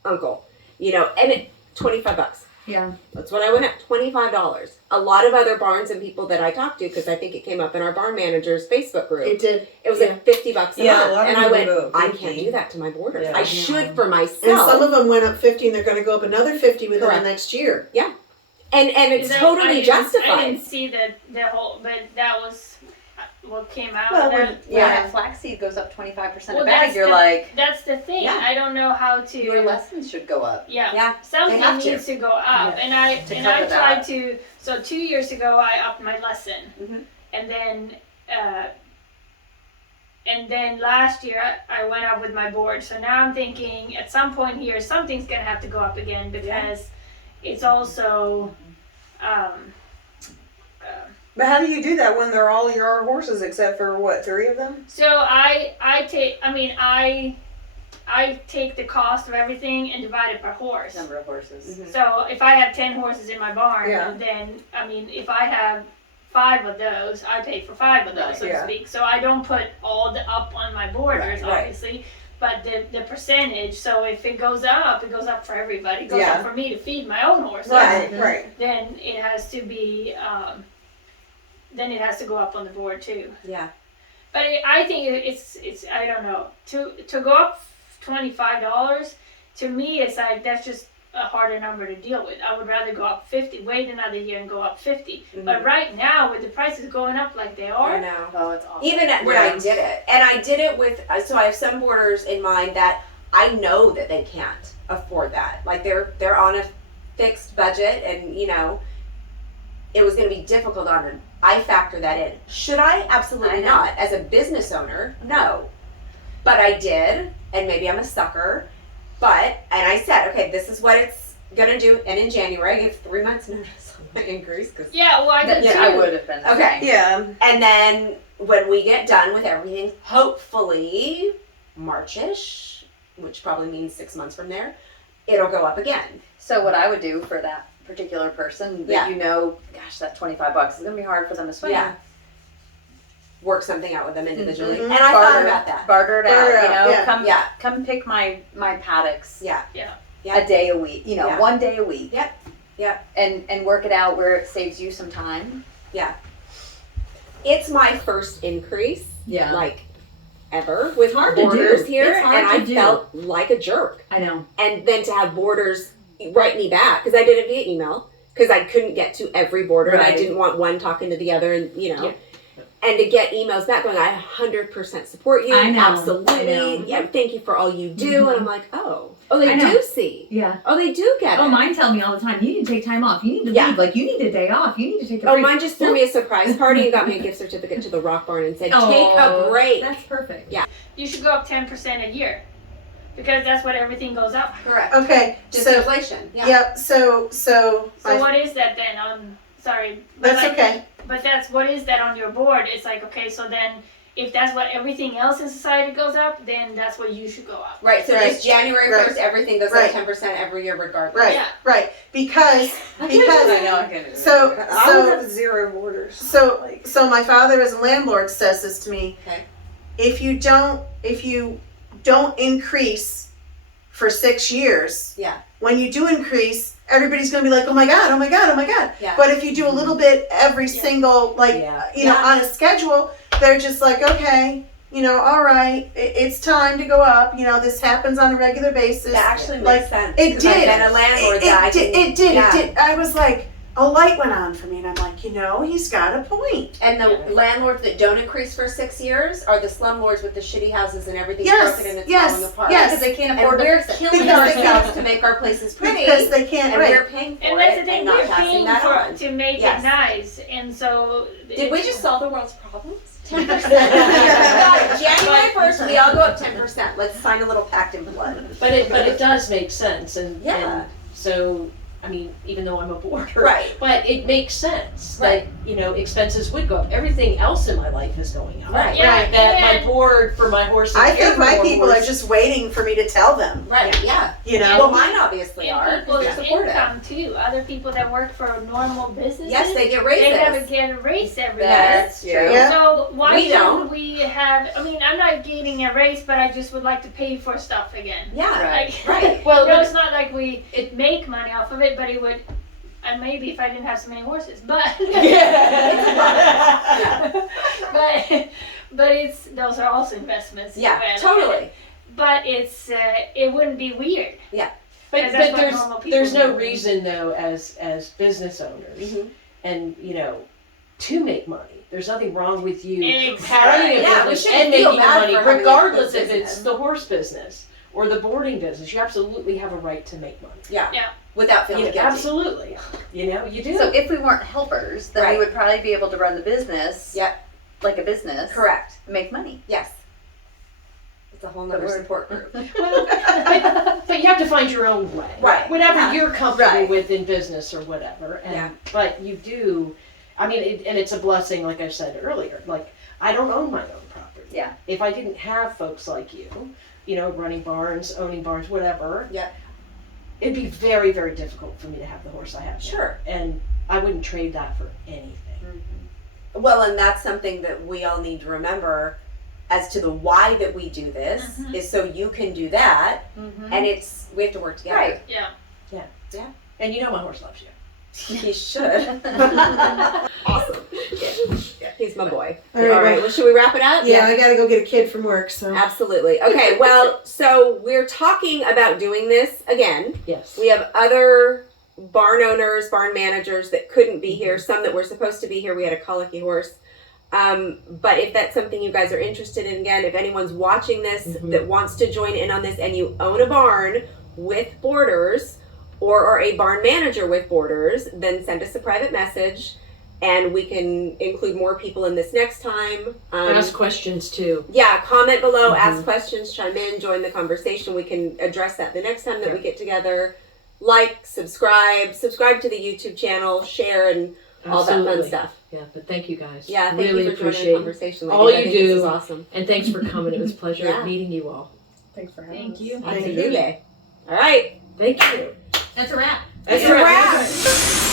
uncle, you know, and it, $25. Yeah. That's what I went at, $25. A lot of other barns and people that I talked to, because I think it came up in our barn manager's Facebook group, It did. it was like $50 a Yeah, a month. lot of And I people went, go I 50. can't do that to my boarders. Yeah. I should for myself. And some of them went up 50, and they're going to go up another 50 within Correct. the next year. and it's Because I totally didn't- justified. I didn't see the whole, but that was what came out. Well, of when, that. when that flaxseed goes up 25% Well, a bag, that's you're the- like, That's the thing. Yeah. I don't know how to. your lessons should go up. Yeah. Yeah, Something they have to. needs to go up, Yeah. and I To and cover I that. tried to. So 2 years ago, I upped my lesson, Mhm. and then last year I went up with my board. So now I'm thinking at some point here something's gonna have to go up again because it's also. But how do you do that when they're all your horses except for what, 3 of them? So I take the cost of everything and divide it per horse. Number of horses. So if I have 10 horses in my barn, Yeah. then if I have 5 of those, I pay for 5 of those, so Yeah. to speak. So I don't put all the up on my borders, Right, right. obviously, but the percentage. So if it goes up for everybody. It goes Yeah. up for me to feed my own horses. Right. Then it has to be. Then it has to go up on the board too. Yeah. But I think it's I don't know, to go up $25 to me it's like that's just a harder number to deal with. I would rather go up 50, wait another year and go up 50. But right now with the prices going up like they I are, know. Oh, it's awful. Even when I did it, and I did it with, so I have some boarders in mind that I know that they can't afford that. Like they're on a fixed budget, and you know, it was going to be difficult on them. I factor that in. Should I? Absolutely I know. not. As a business owner, no. But I did, and maybe I'm a sucker. But, and I said, okay, this is what it's gonna do. And in January, I gave 3 months notice on my increase. Cause, Yeah, well, I did too. I would have been. the Okay. same. Yeah. and then when we get done with everything, hopefully March-ish, which probably means 6 months from there, it'll go up again. So what I would do for that particular person that Yeah. you know, gosh, that $25 is gonna be hard for them to swing. Yeah. Work something out with them individually. Mhm. And I thought about that. Barter it out. Barter You out, know, yeah. come pick my paddocks. Yeah. Yeah. Yeah. A day a week. You know, Yeah. 1 day a week. Yep. Yep. And work it out where it saves you some time. It's my first increase, Yeah. like, ever with hard to Borders do. here. It's hard And to I do. felt like a jerk. I know. And then to have Borders write me back, because I did it via email, because I couldn't get to every border and I Right. didn't want one talking to the other, and Yeah. and to get emails back going, I 100% support you. I know, Absolutely. I know. Yeah, thank you for all you do. Mhm. And I'm like, oh, they I know. do see. Yeah. Oh, they do get Oh, it. mine tell me all the time, you need to take time off. You need to Yeah. leave. Like, you need a day off. You need to take a Oh, break. mine just threw me a surprise party and got me a gift certificate to the Rock Barn and said, take a Oh, break. That's perfect. Yeah. You should go up 10% a year because that's what everything goes up. Correct. Okay, Just so, inflation. Yeah. yep, so So my- what is that then on? Sorry, but that's okay. But that's what is that on your board? It's like, okay, so then if that's what everything else in society goes up, then that's what you should go up. Right. So Right. this January Right. 1st, everything goes Right. up 10% every year regardless. Right, Yeah. right, because, I because, know. I can. so, I would so, have 0 borders. so my father as a landlord says this to me. Okay. If you don't increase for 6 years, Yeah. when you do increase, everybody's gonna be like, oh my god, oh my god, oh my god. Yeah. But if you do a little bit every Yeah. single, like, Yeah. you know, Yeah. on a schedule, they're just like, okay, you know, all right, it's time to go up. You know, this happens on a regular basis. That actually Like, makes sense. it 'cause I've did. been a landlord that I can, It did. yeah. I was like, a light went on for me, and I'm like, you know, he's got a point. And the Yeah. landlords that don't increase for 6 years are the slumlords with the shitty houses and everything's Yes, broken and it's yes, falling apart. yes. Because they can't And afford to we're fix it. killing Because- ourselves to make our places pretty, Because they can't, and right. we're paying for And that's it the thing, and not we're passing paying that for on. to make Yes. it nice, and so. Did we just solve the world's problems? 10%. January 1st, we all go up 10%. Let's sign a little pact in blood. But it does make sense, and Yeah. and so I mean, even though I'm a boarder, Right. but it makes sense Right. that expenses would go up. Everything else in my life is going up. Right. Yeah, Right. That my and- board for my horses. I care think for my more people are horses. just waiting for me to tell them. Right, yeah. You know. Well, mine obviously are. And 'cause people's they're supportive. income too. Other people that work for normal businesses. Yes, they get They never raises. get a raise every year. That's Yeah. true. Yeah. So why We shouldn't don't. we have? I mean, I'm not getting a raise, but I just would like to pay for stuff again. Yeah, Right. Like, right. Well, no, but- it's not like we make money off of it, but it would. And maybe if I didn't have so many horses, but but it's those are also investments. the way I Yeah, look at totally. it. But it's it wouldn't be weird. But, Because that's but what normal people there's no do. reason though as business owners Mhm. and to make money. There's nothing wrong with you Exactly. having a Yeah, we business shouldn't and feel making bad money, for having a regardless good if business. it's the horse business or the boarding business. You absolutely have a right to make money. Yeah. Yeah. Without feeling guilty. Absolutely. You do. So if we weren't helpers, then Right. we would probably be able to run the business. Yep. Like a business. Correct. Make money. Yes. It's a whole nother But we're- support group. Well, but you have to find your own way. Right. Whatever Yeah. you're comfortable Right. with in business or whatever. And, Yeah. But you do, I mean, and it's a blessing, like I said earlier. Like, I don't own my own property. Yeah. If I didn't have folks like you, running barns, owning barns, whatever. Yeah. It'd be very, very difficult for me to have the horse I have now. Sure. And I wouldn't trade that for anything. Well, and that's something that we all need to remember as to the why that we do this Mhm. is so you can do that, Mm-hmm. and we have to work together. Right. Yeah. And my horse loves you. He should. Awesome. Yeah. He's my boy. All right, Well, should we wrap it up? Yeah, I gotta go get a kid from work, so. Absolutely. Okay, well, so we're talking about doing this again. Yes. We have other barn owners, barn managers that couldn't be here, some that were supposed to be here. We had a colicky horse. But if that's something you guys are interested in, again, if anyone's watching this that wants to join in on this and you own a barn with boarders or are a barn manager with boarders, then send us a private message and we can include more people in this next time. Ask questions too. Yeah, comment below, ask questions, chime in, join the conversation. We can address that the next time that we get together. Like, subscribe to the YouTube channel, share, and all that fun stuff. Yeah, but thank you guys. Yeah, thank really you for joining appreciate the conversation. all ladies. I you think do. This is awesome. And thanks for coming. It was a pleasure Yeah. meeting you all. Thanks for having Thank us. you. Absolutely. All right. Thank you. That's a wrap. That's a wrap.